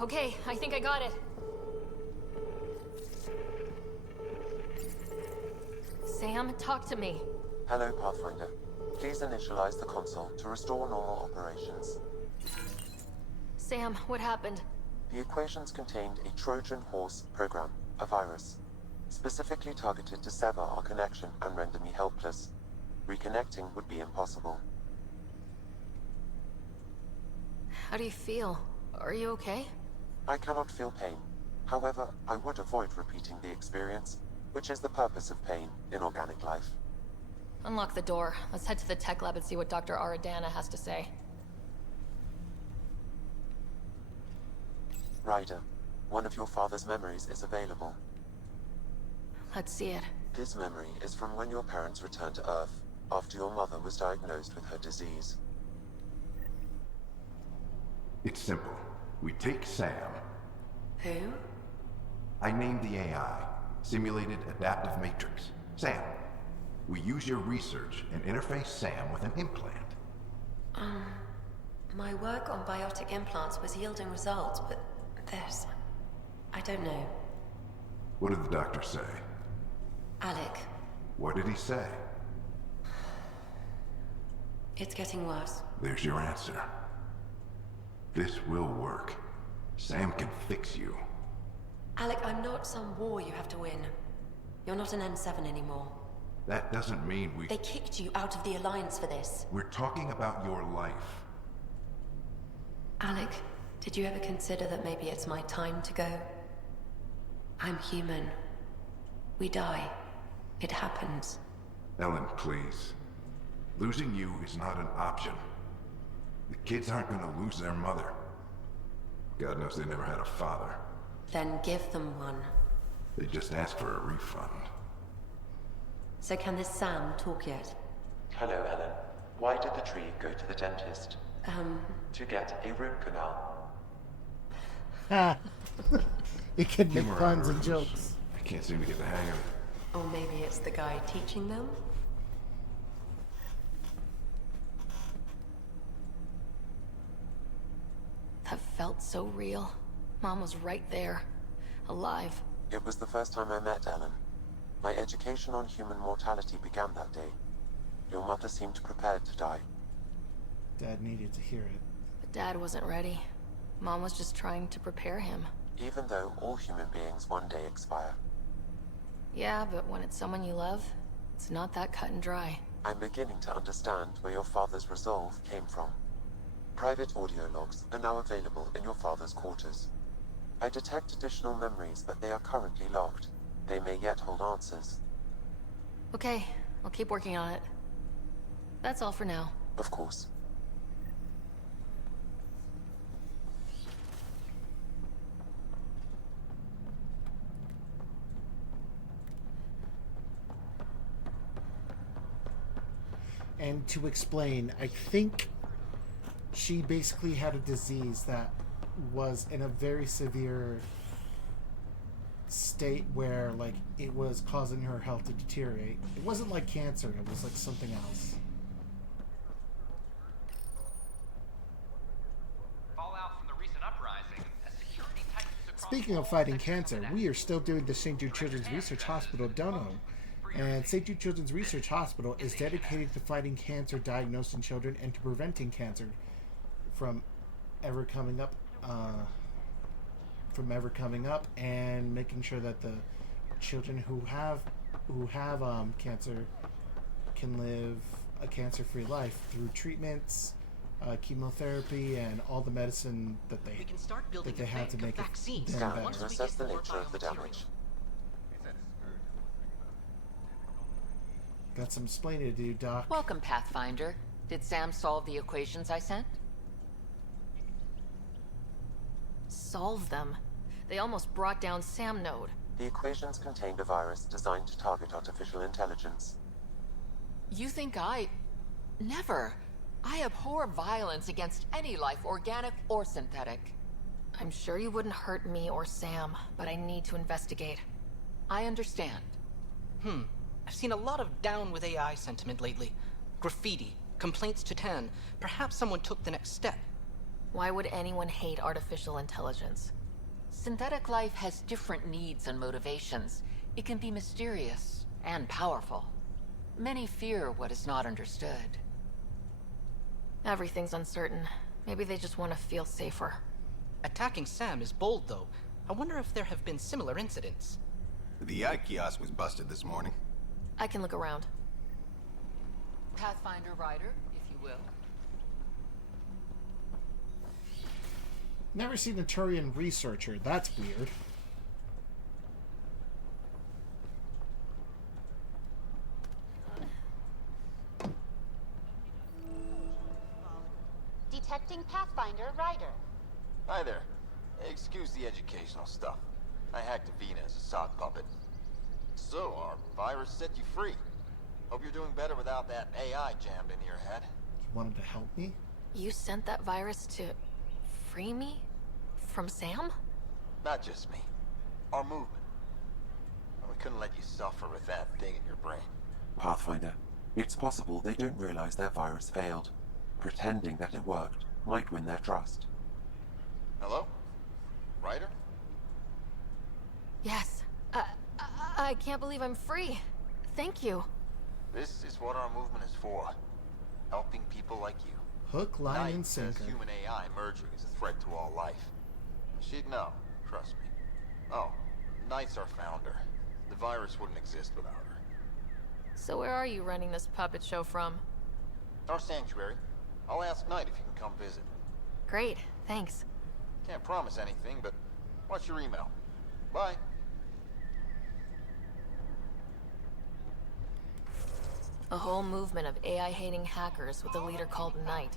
Okay, I think I got it. Sam, talk to me. Hello, Pathfinder. Please initialize the console to restore normal operations. Sam, what happened? The equations contained a Trojan horse program, a virus, specifically targeted to sever our connection and render me helpless. Reconnecting would be impossible. How do you feel? Are you okay? I cannot feel pain. However, I would avoid repeating the experience, which is the purpose of pain in organic life. Unlock the door. Let's head to the tech lab and see what Dr. Aradana has to say. Ryder, one of your father's memories is available. Let's see it. This memory is from when your parents returned to Earth, after your mother was diagnosed with her disease. It's simple. We take Sam. Who? I named the AI, Simulated Adaptive Matrix. Sam. We use your research and interface Sam with an implant. My work on biotic implants was yielding results, but this... I don't know. What did the doctor say? Alec, What did he say? it's getting worse. There's your answer. This will work. Sam can fix you. Alec, I'm not some war you have to win. You're not an N7 anymore. That doesn't mean we... They kicked you out of the Alliance for this. We're talking about your life. Alec, did you ever consider that maybe it's my time to go? I'm human. We die. It happens. Ellen, please. Losing you is not an option. The kids aren't gonna lose their mother. God knows they never had a father. Then give them one. They just asked for a refund. So can this Sam talk yet? Hello, Ellen. Why did the tree go to the dentist? To get a root canal. Ha! It can make Humor puns and algorithms. jokes. I can't seem to get the hang of it. Or maybe it's the guy teaching them? That felt so real. Mom was right there, alive. It was the first time I met Ellen. My education on human mortality began that day. Your mother seemed prepared to die. Dad needed to hear it. But Dad wasn't ready. Mom was just trying to prepare him. Even though all human beings one day expire. Yeah, but when it's someone you love, it's not that cut and dry. I'm beginning to understand where your father's resolve came from. Private audio logs are now available in your father's quarters. I detect additional memories, but they are currently logged. They may yet hold answers. Okay, I'll keep working on it. That's all for now. Of course. And to explain, I think she basically had a disease that was in a very severe state where, like, it was causing her health to deteriorate. It wasn't like cancer, it was like something else. Fallout from the recent uprising, as security tightens across Speaking of fighting cancer, we are still doing the St. Jude Children's Research Hospital dono. And St. Jude Children's Research Hospital is dedicated to fighting cancer diagnosed in children and to preventing cancer from ever coming up, and making sure that the children who have cancer can live a cancer-free life through treatments, chemotherapy, and all the medicine that they have to make it Scan to assess the nature of the damage. Got some explaining to do, Doc. Welcome, Pathfinder. Did Sam solve the equations I sent? Solve them. They almost brought down Sam Node. The equations contained a virus designed to target artificial intelligence. You think I... Never. I abhor violence against any life, organic or synthetic. I'm sure you wouldn't hurt me or Sam, but I need to investigate. I understand. I've seen a lot of down with AI sentiment lately. Graffiti, complaints to 10. Perhaps someone took the next step. Why would anyone hate artificial intelligence? Synthetic life has different needs and motivations. It can be mysterious and powerful. Many fear what is not understood. Everything's uncertain. Maybe they just want to feel safer. Attacking Sam is bold, though. I wonder if there have been similar incidents. The eye kiosk was busted this morning. I can look around. Pathfinder Rider, if you will. Never seen a Turian researcher. That's weird. Detecting Pathfinder Rider. Hi there. Excuse the educational stuff. I hacked Avina as a sock puppet. So, our virus set you free. Hope you're doing better without that AI jammed into your head. You wanted to help me? You sent that virus to free me? From Sam? Not just me. Our movement. We couldn't let you suffer with that thing in your brain. Pathfinder, it's possible they don't realize their virus failed. Pretending that it worked might win their trust. Hello? Ryder? Yes. I can't believe I'm free. Thank you. This is what our movement is for. Helping people like you. Hook, line, Knight and says sinker. human AI merging is a threat to all life. She'd know, trust me. Oh, Knight's our founder. The virus wouldn't exist without her. So where are you running this puppet show from? Our sanctuary. I'll ask Knight if you can come visit. Great, thanks. Can't promise anything, but watch your email. Bye. A whole movement of AI-hating hackers with a leader called Knight.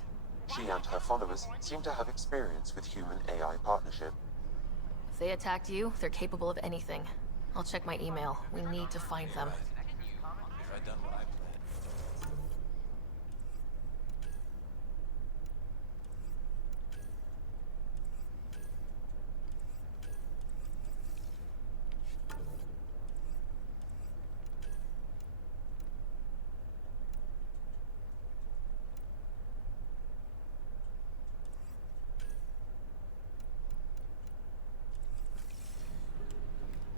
She and her followers seem to have experience with human-AI partnership. If they attacked you, they're capable of anything. I'll check my email. We need to find them. if I'd done what I planned.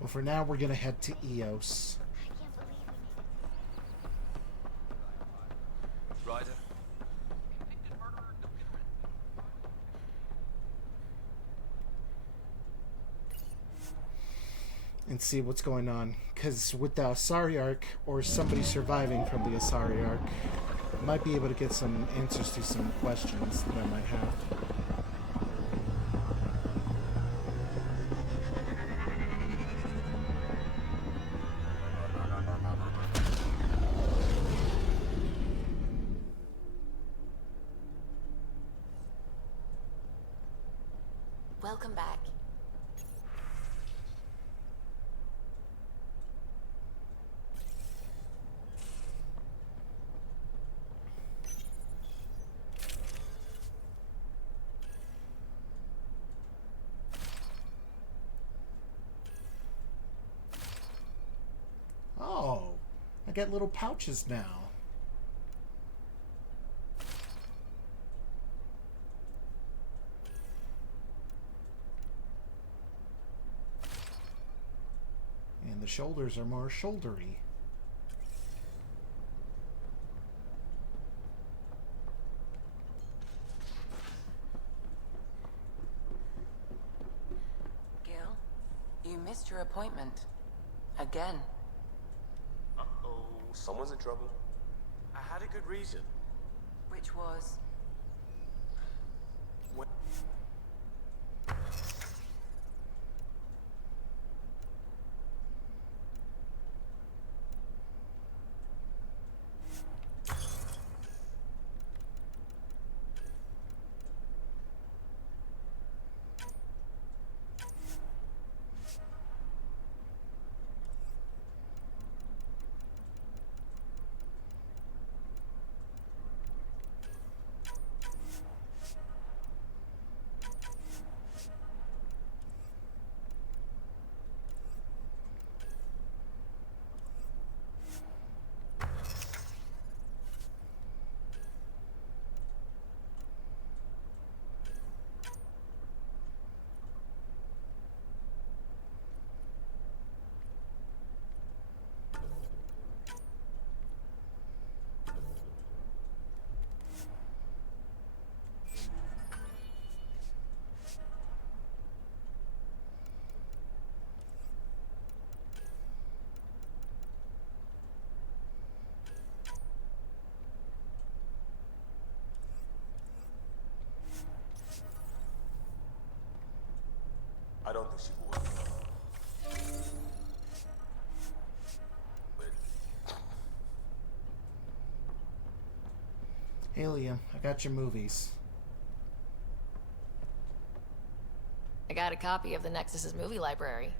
Well, for now, we're gonna head to Eos. Ryder? And see what's going on. Because with the Asari arc, or somebody surviving from the Asari arc, might be able to get some answers to some questions that I might have. Welcome back. Oh, I get little pouches now. And the shoulders are more shouldery. Gil, you missed your appointment. Again. Uh-oh, someone's in trouble. I had a good reason. Which was? When I don't think she would. Hey Liam, I got your movies. I got a copy of the Nexus's movie library.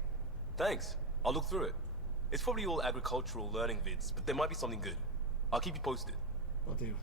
Thanks. I'll look through it. It's probably all agricultural learning vids, but there might be something good. I'll keep you posted. Will do.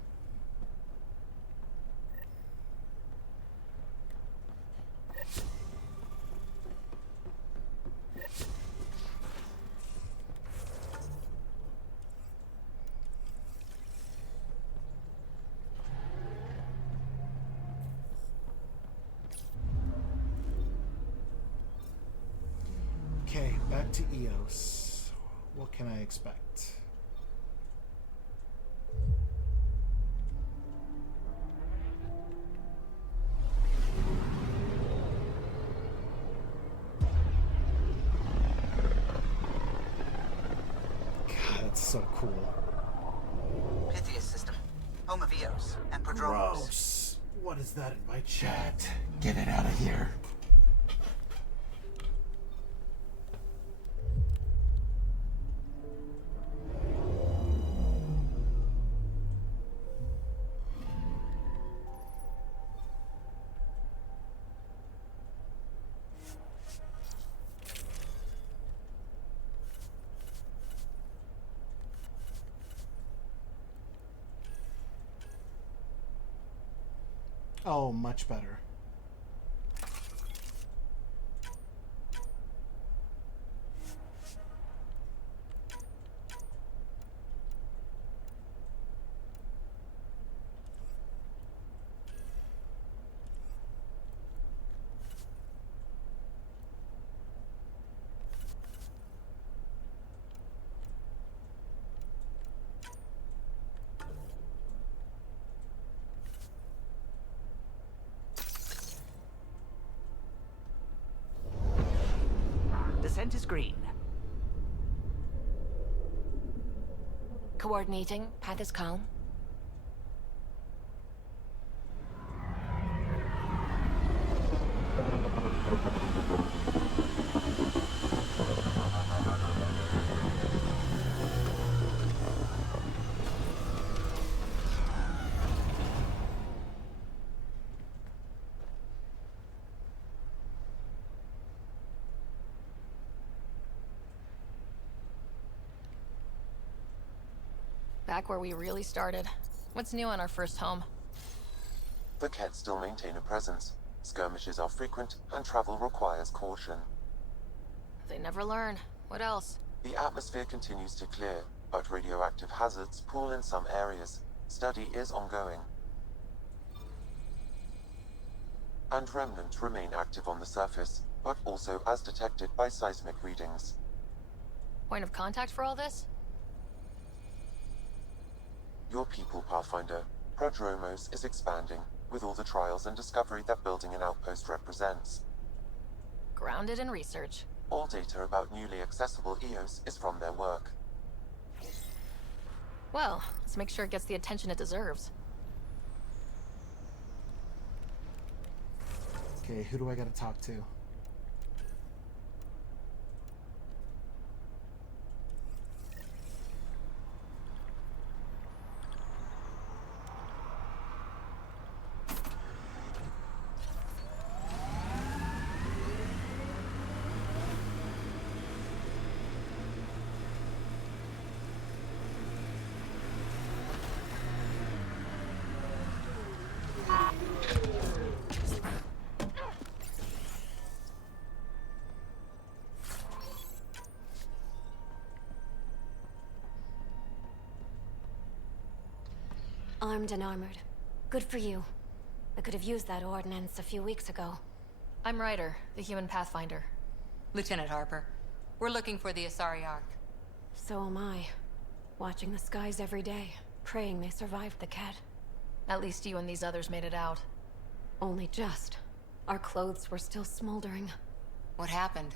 Okay, back to Eos. What can I expect? God, that's so cool. Pythias system, home of Eos, and Prodromos. Gross. What is that in my chat? Get it out of here. Oh, much better. Descent is green. Coordinating. Path is calm. Back where we really started. What's new on our first home? The Kett still maintain a presence. Skirmishes are frequent, and travel requires caution. They never learn. What else? The atmosphere continues to clear, but radioactive hazards pool in some areas. Study is ongoing. And remnants remain active on the surface, but also as detected by seismic readings. Point of contact for all this? Your people, Pathfinder. Prodromos is expanding, with all the trials and discovery that building an outpost represents. Grounded in research. All data about newly accessible EOS is from their work. Well, let's make sure it gets the attention it deserves. Okay, who do I gotta talk to? Armed and armored. Good for you. I could have used that ordnance a few weeks ago. I'm Ryder, the human pathfinder. Lieutenant Harper, we're looking for the Asari Ark. So am I. Watching the skies every day, praying they survived the Kett. At least you and these others made it out. Only just. Our clothes were still smoldering. What happened?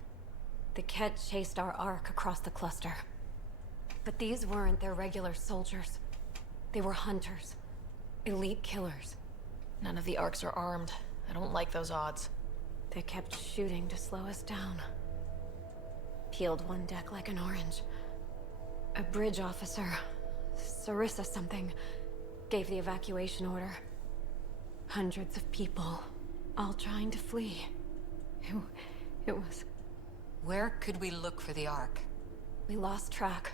The Kett chased our Ark across the cluster. But these weren't their regular soldiers. They were hunters. Elite killers. None of the Arks are armed. I don't like those odds. They kept shooting to slow us down. Peeled one deck like an orange. A bridge officer, Sarissa something, gave the evacuation order. Hundreds of people, all trying to flee. It was... Where could we look for the Ark? We lost track.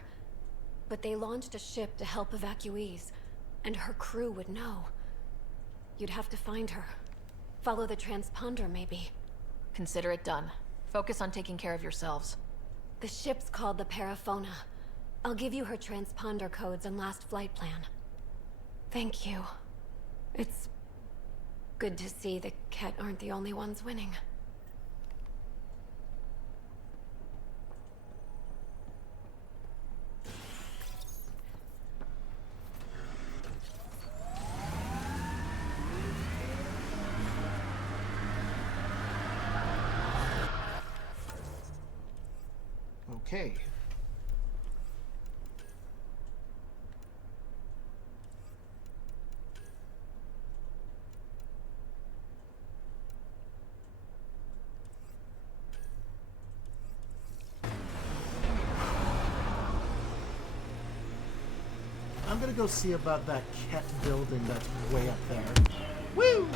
But they launched a ship to help evacuees, and her crew would know. You'd have to find her. Follow the transponder, maybe. Consider it done. Focus on taking care of yourselves. The ship's called the Paraphona. I'll give you her transponder codes and last flight plan. Thank you. It's good to see the Kett aren't the only ones winning. Okay. I'm gonna go see about that Kett building that's way up there. Woo!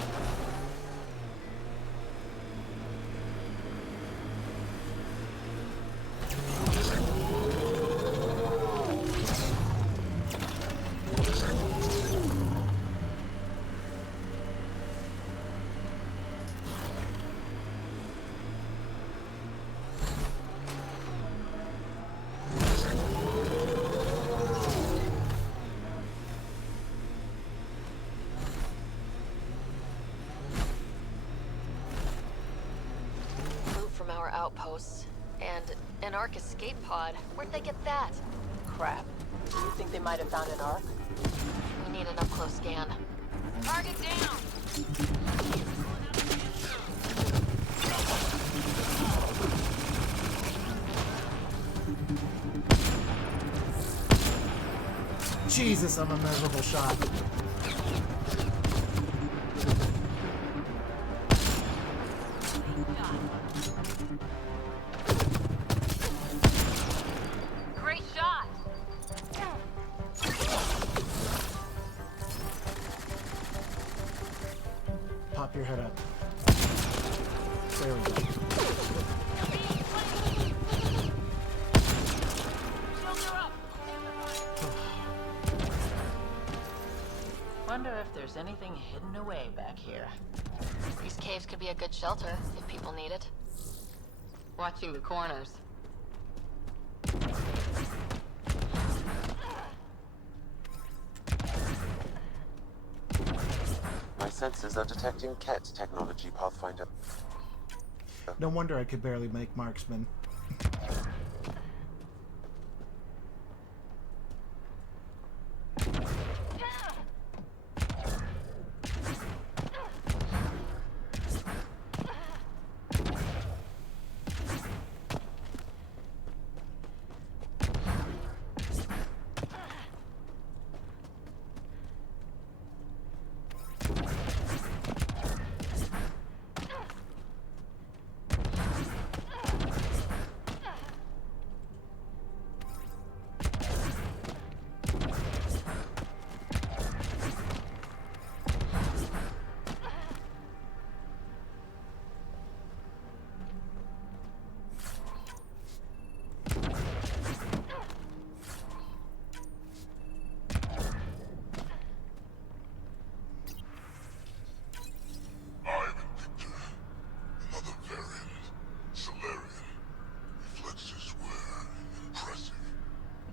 outposts. And an Ark escape pod. Where'd they get that? Crap. Do you think they might have found an Ark? We need an up-close scan. Target down! Jesus, I'm a miserable shot. Great shot! Pop your head up. There we go. Wonder if there's anything hidden away back here. These caves could be a good shelter if people need it. Watching the corners. My sensors are detecting KET technology, Pathfinder. No wonder I could barely make marksman.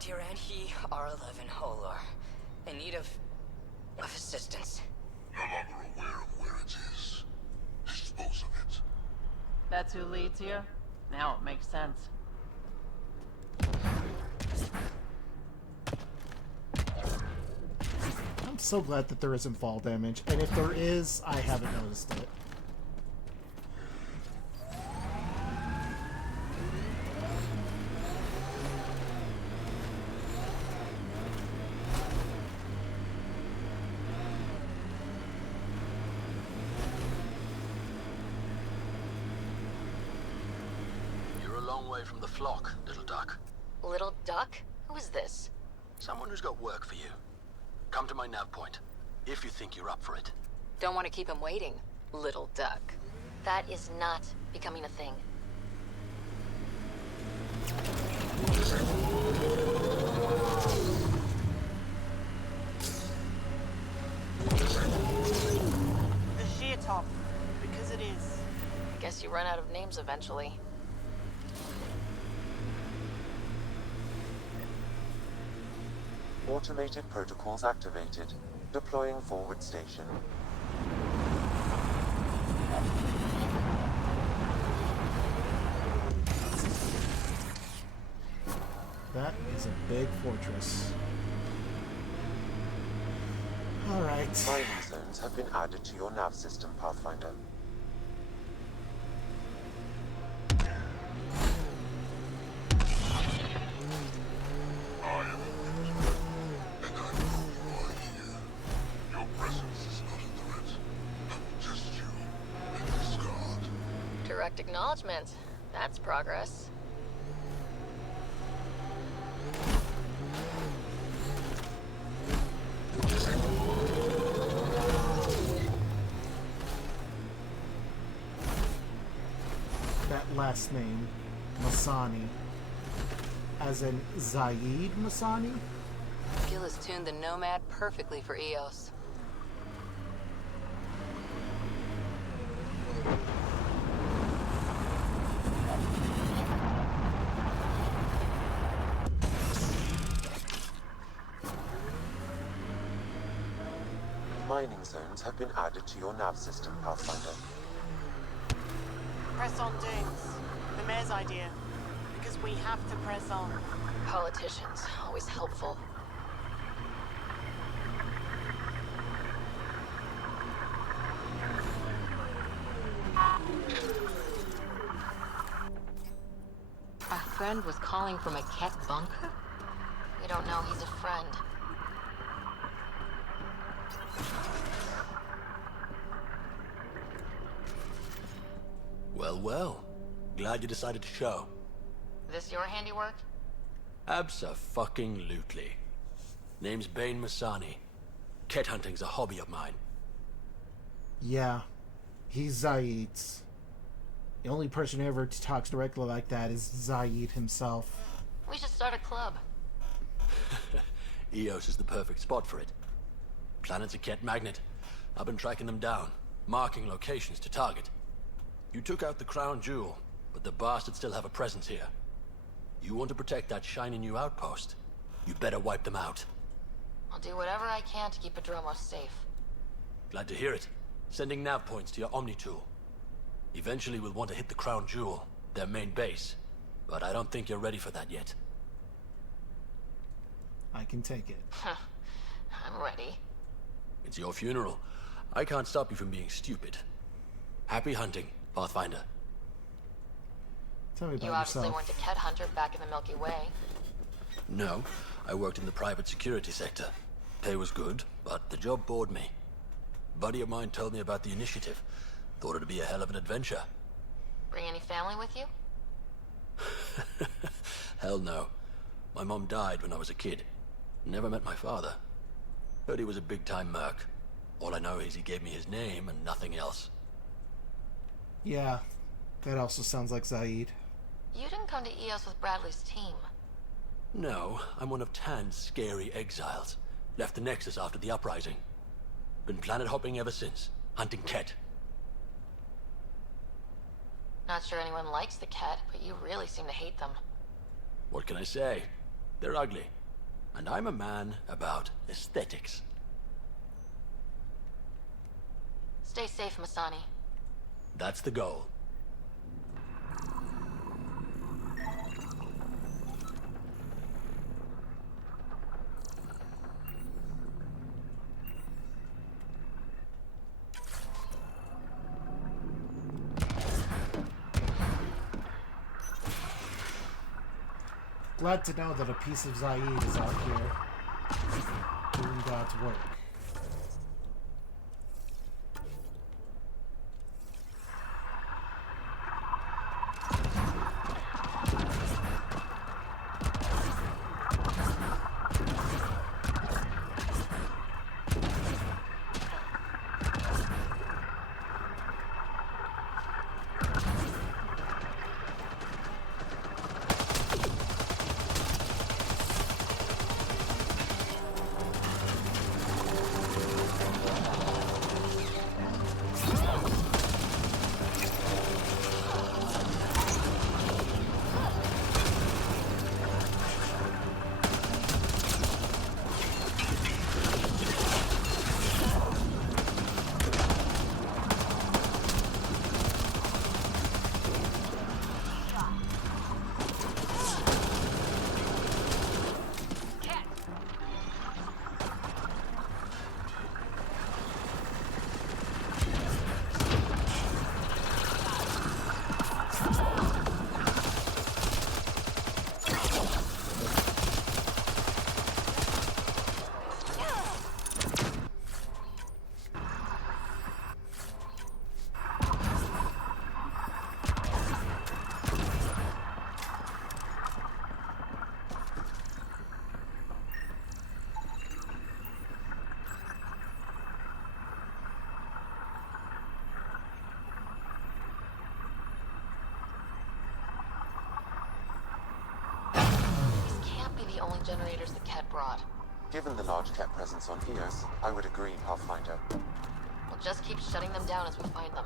Dear Aunt, he R11 Holor. In need of assistance. No longer aware of where it is. Dispose of it. That's who leads here? Now it makes sense. I'm so glad that there isn't fall damage, and if there is, I haven't noticed it. You're a long way from the flock, little duck. Little duck? Who is this? Someone who's got work for you. Come to my nav point, if you think you're up for it. Don't want to keep him waiting, little duck. That is not becoming a thing. The sheer top, because it is. I guess you run out of names eventually. Automated protocols activated. Deploying forward station. That is a big fortress. Alright. Mining zones have been added to your nav system, Pathfinder. Direct acknowledgement. That's progress. That last name, Masani, as in Zaid Masani? Gil has tuned the Nomad perfectly for Eos. Mining zones have been added to your nav system, Pathfinder. Press on, James. The mayor's idea. Because we have to press on. Politicians, always helpful. A friend was calling from a Ket bunker? We don't know he's a friend. Well, well. Glad you decided to show. This your handiwork? Abso-fucking-lutely. Name's Bane Masani. Ket hunting's a hobby of mine. Yeah, he's Zaid's. The only person who ever talks directly like that is Zaid himself. We should start a club. Eos is the perfect spot for it. Planet's a Ket magnet. I've been tracking them down, marking locations to target. You took out the crown jewel, but the bastards still have a presence here. You want to protect that shiny new outpost? You better wipe them out. I'll do whatever I can to keep Adromos safe. Glad to hear it. Sending nav points to your Omni tool. Eventually we'll want to hit the crown jewel, their main base. But I don't think you're ready for that yet. I can take it. I'm ready. It's your funeral. I can't stop you from being stupid. Happy hunting, Pathfinder. Tell me about You obviously yourself. weren't a Ket hunter back in the Milky Way. No, I worked in the private security sector. Pay was good, but the job bored me. A buddy of mine told me about the initiative. Thought it'd be a hell of an adventure. Bring any family with you? Hell no. My mom died when I was a kid. Never met my father. Heard he was a big-time merc. All I know is he gave me his name and nothing else. Yeah, that also sounds like Zaid. You didn't come to Eos with Bradley's team. No, I'm one of Tan's scary exiles. Left the Nexus after the uprising. Been planet hopping ever since, hunting Ket. Not sure anyone likes the Ket, but you really seem to hate them. What can I say? They're ugly. And I'm a man about aesthetics. Stay safe, Masani. That's the goal. Glad to know that a piece of Zaid is out here doing God's work. The only generators the Ket brought. Given the large Ket presence on Eos, I would agree, Pathfinder. We'll just keep shutting them down as we find them.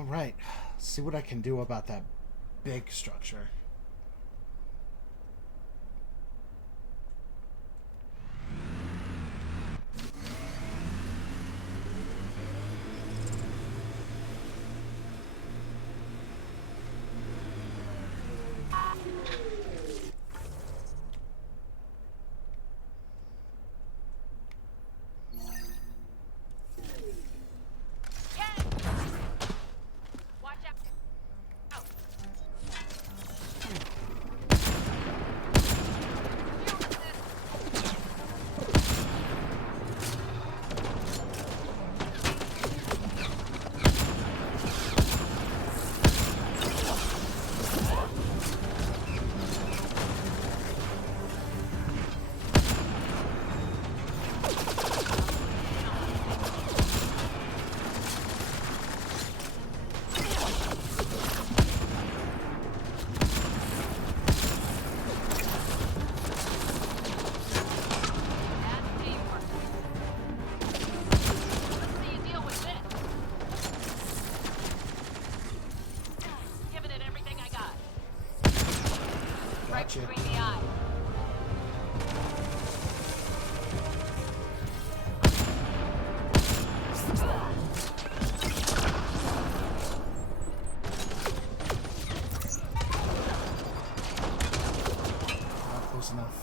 Alright, see what I can do about that big structure. Gotcha. Not close enough.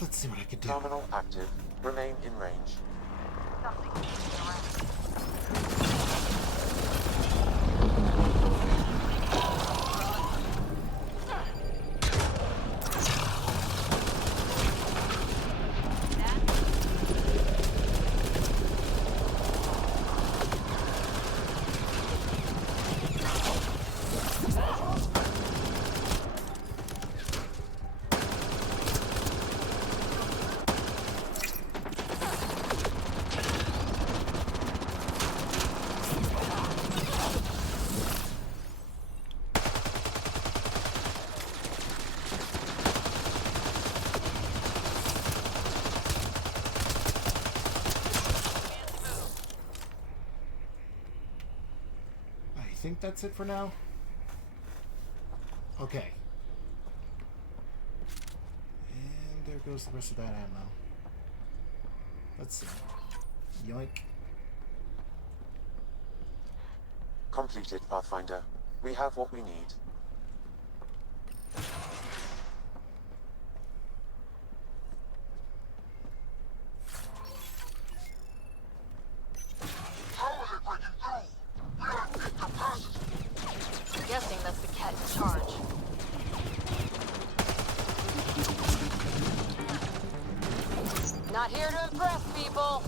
Let's see what I can do. Terminal active. Remain in range. I think that's it for now. Okay. And there goes the rest of that ammo. Let's see. Yoink. Completed, Pathfinder. We have what we need. Guessing that's the cat in charge. Not here to impress people.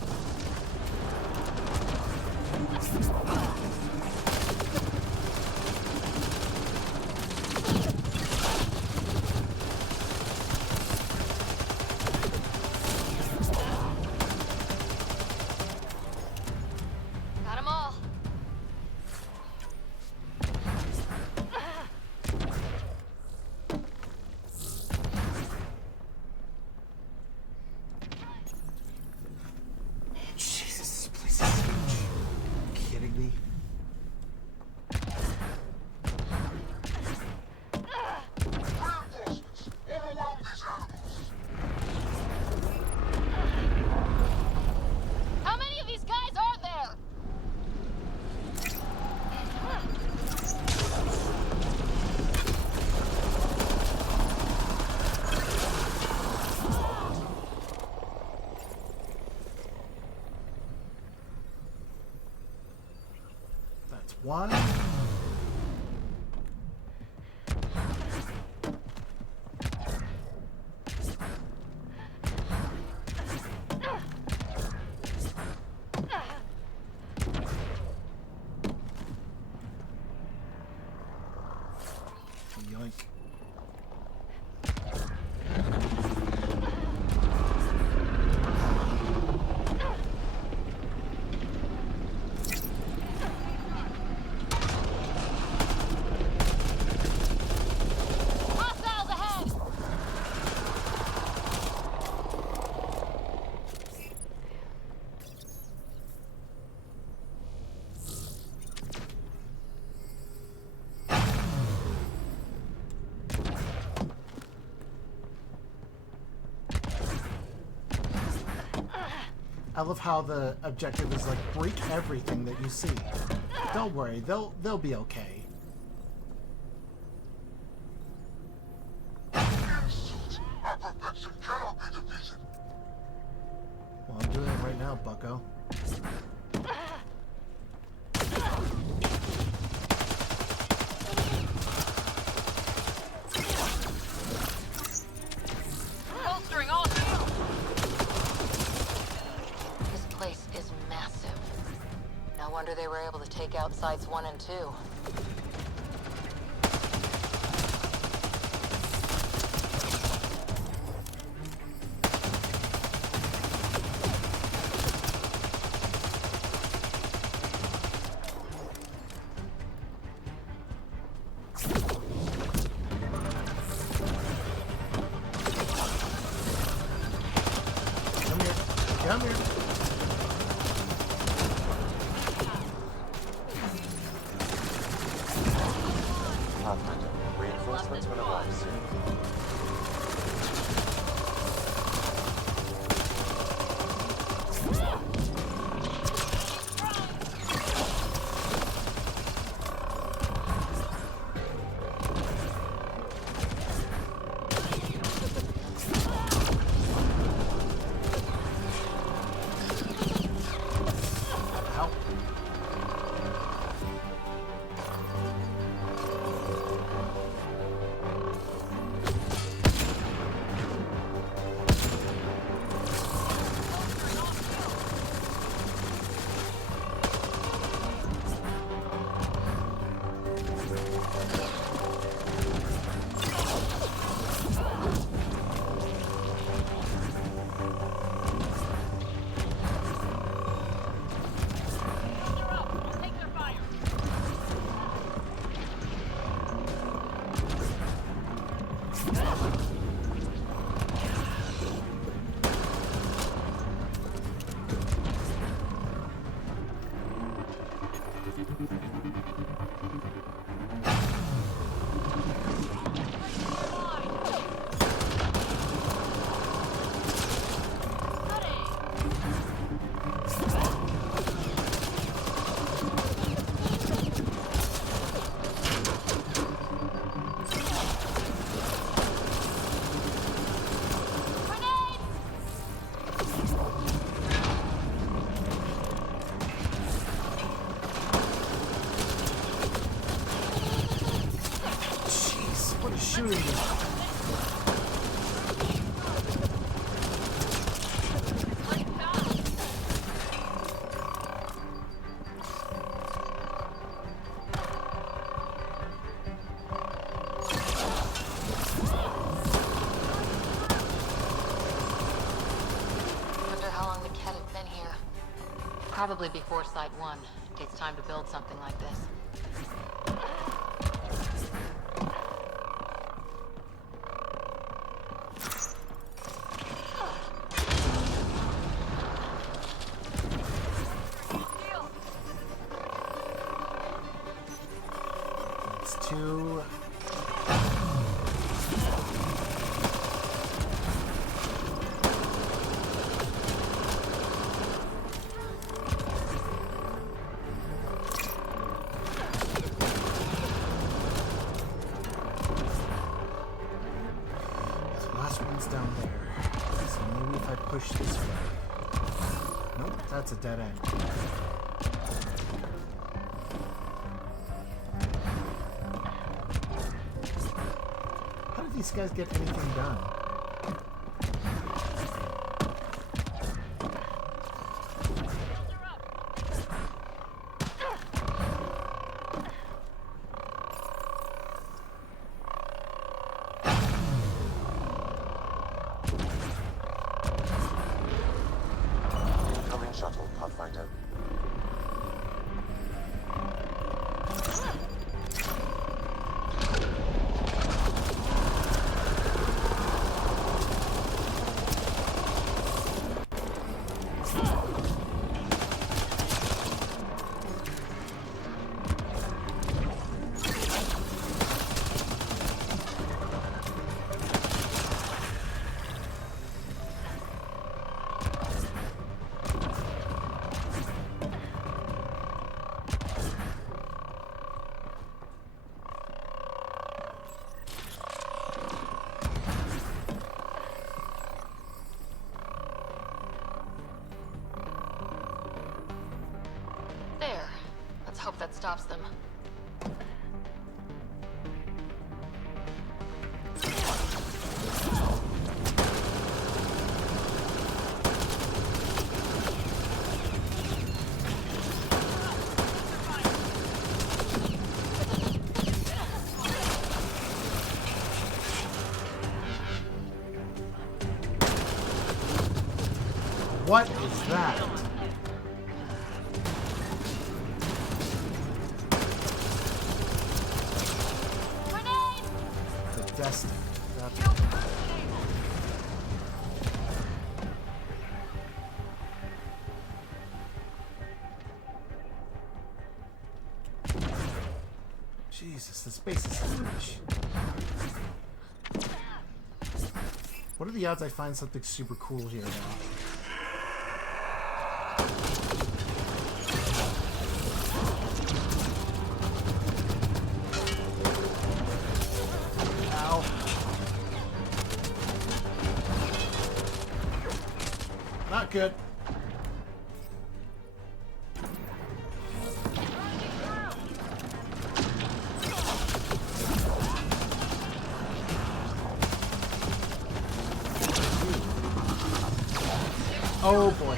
Got 'em all. Jesus, please. Are you kidding me? How many of these guys are there? That's one. Yoink. I love how the objective is like break everything that you see. Don't worry, they'll be okay. Well, I'm doing it right now, bucko. Bolstering all shields! This place is massive. No wonder they were able to take out sites 1 and 2. Come here. Pathfinder, reinforcements will arrive soon. Shooting. Wonder how long the cat had been here. Probably before Site 1. Takes time to build something like this. Two. The last one's down there. So maybe if I push this way. Nope, that's a dead end. How did these guys get anything done? Incoming shuttle, Pathfinder. hope that stops them. What is that? The Destiny. Jesus, the space is huge. What are the odds I find something super cool here now? Not good. Oh boy.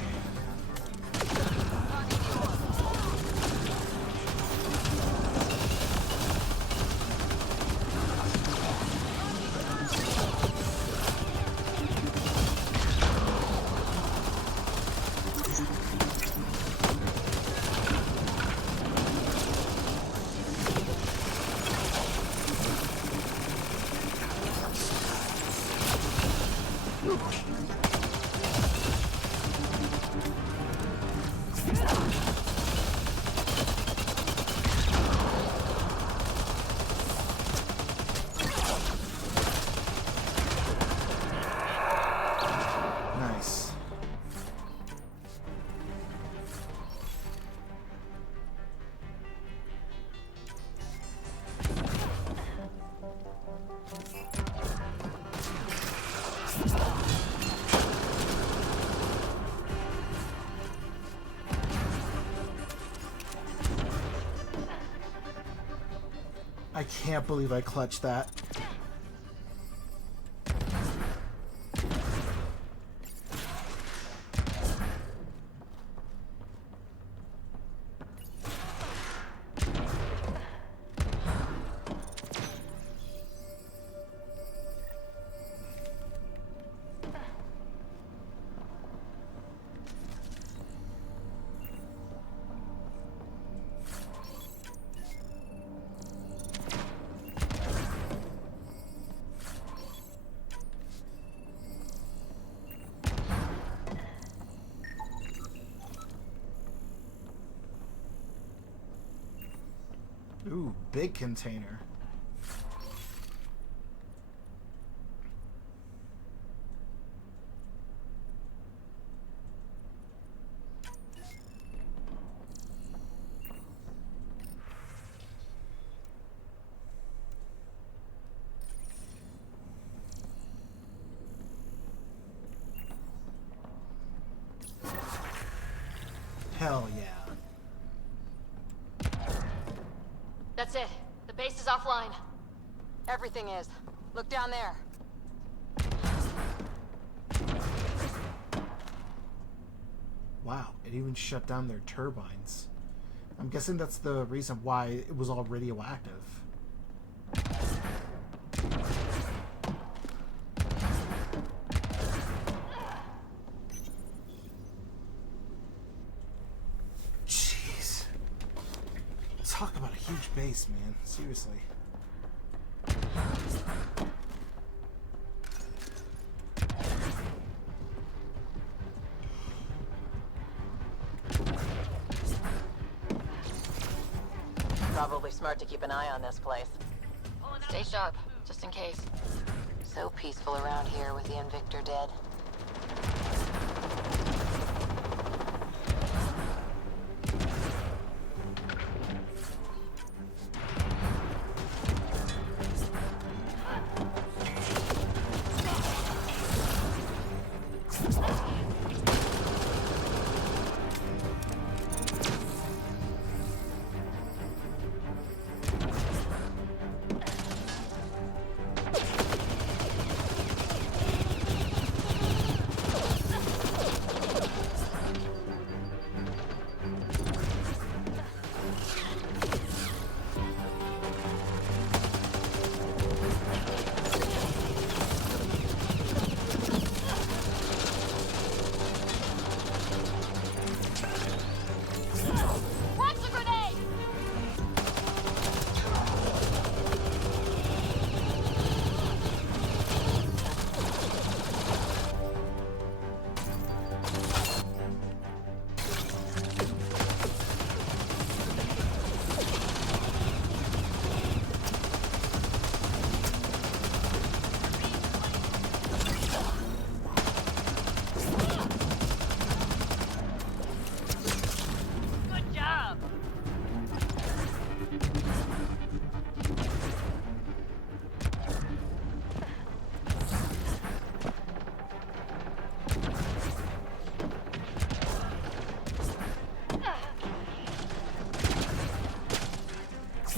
Nice. I can't believe I clutched that. Ooh, big container. Hell yeah. That's it. The base is offline. Everything is. Look down there. Wow, it even shut down their turbines. I'm guessing that's the reason why it was all radioactive. Jeez. Talk about a huge base, man. Seriously. Probably smart to keep an eye on this place. Stay sharp, just in case. So peaceful around here with the Invictor dead.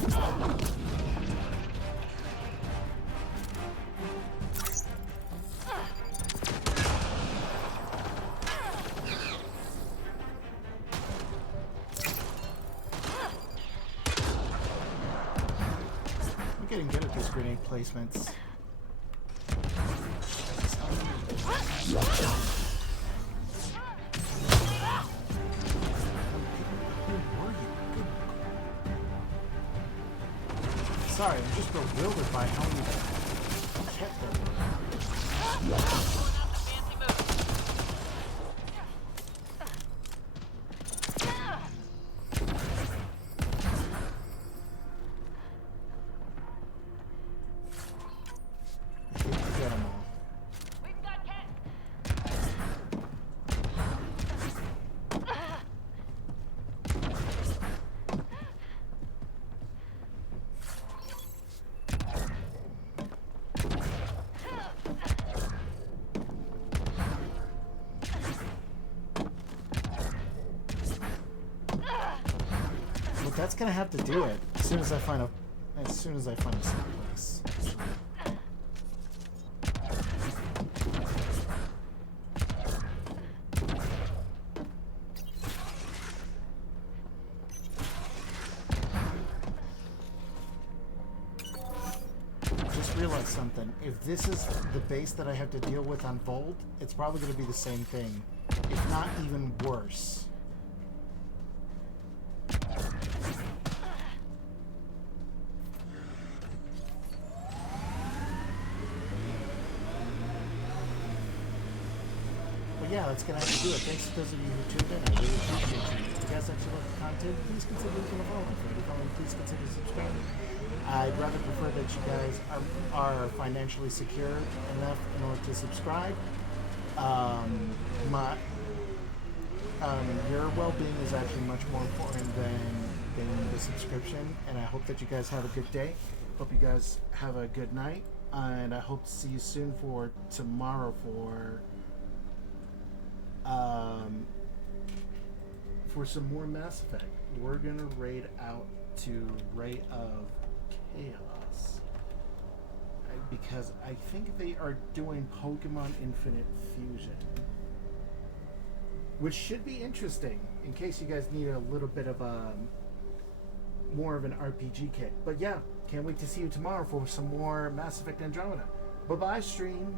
I'm getting good at these grenade placements. Sorry, I'm just bewildered by how many kept them. Get them all. But that's gonna have to do it as soon as I find a safe place. Just realized something. If this is the base that I have to deal with on Volt, it's probably going to be the same thing, if not even worse. But yeah, that's going to have to do it. Thanks to those of you who tuned in. I really appreciate you. If you guys actually like the content, please consider leaving a follow. If you're already following, please consider subscribing. I'd rather prefer that you guys are financially secure enough in order to subscribe. Your well-being is actually much more important than the subscription, and I hope that you guys have a good day. Hope you guys have a good night, and I hope to see you soon for tomorrow for some more Mass Effect. We're gonna raid out to Ray of Chaos because I think they are doing Pokemon Infinite Fusion, which should be interesting in case you guys need a little bit of more of an RPG kick. But yeah, can't wait to see you tomorrow for some more Mass Effect Andromeda. Bye bye, stream.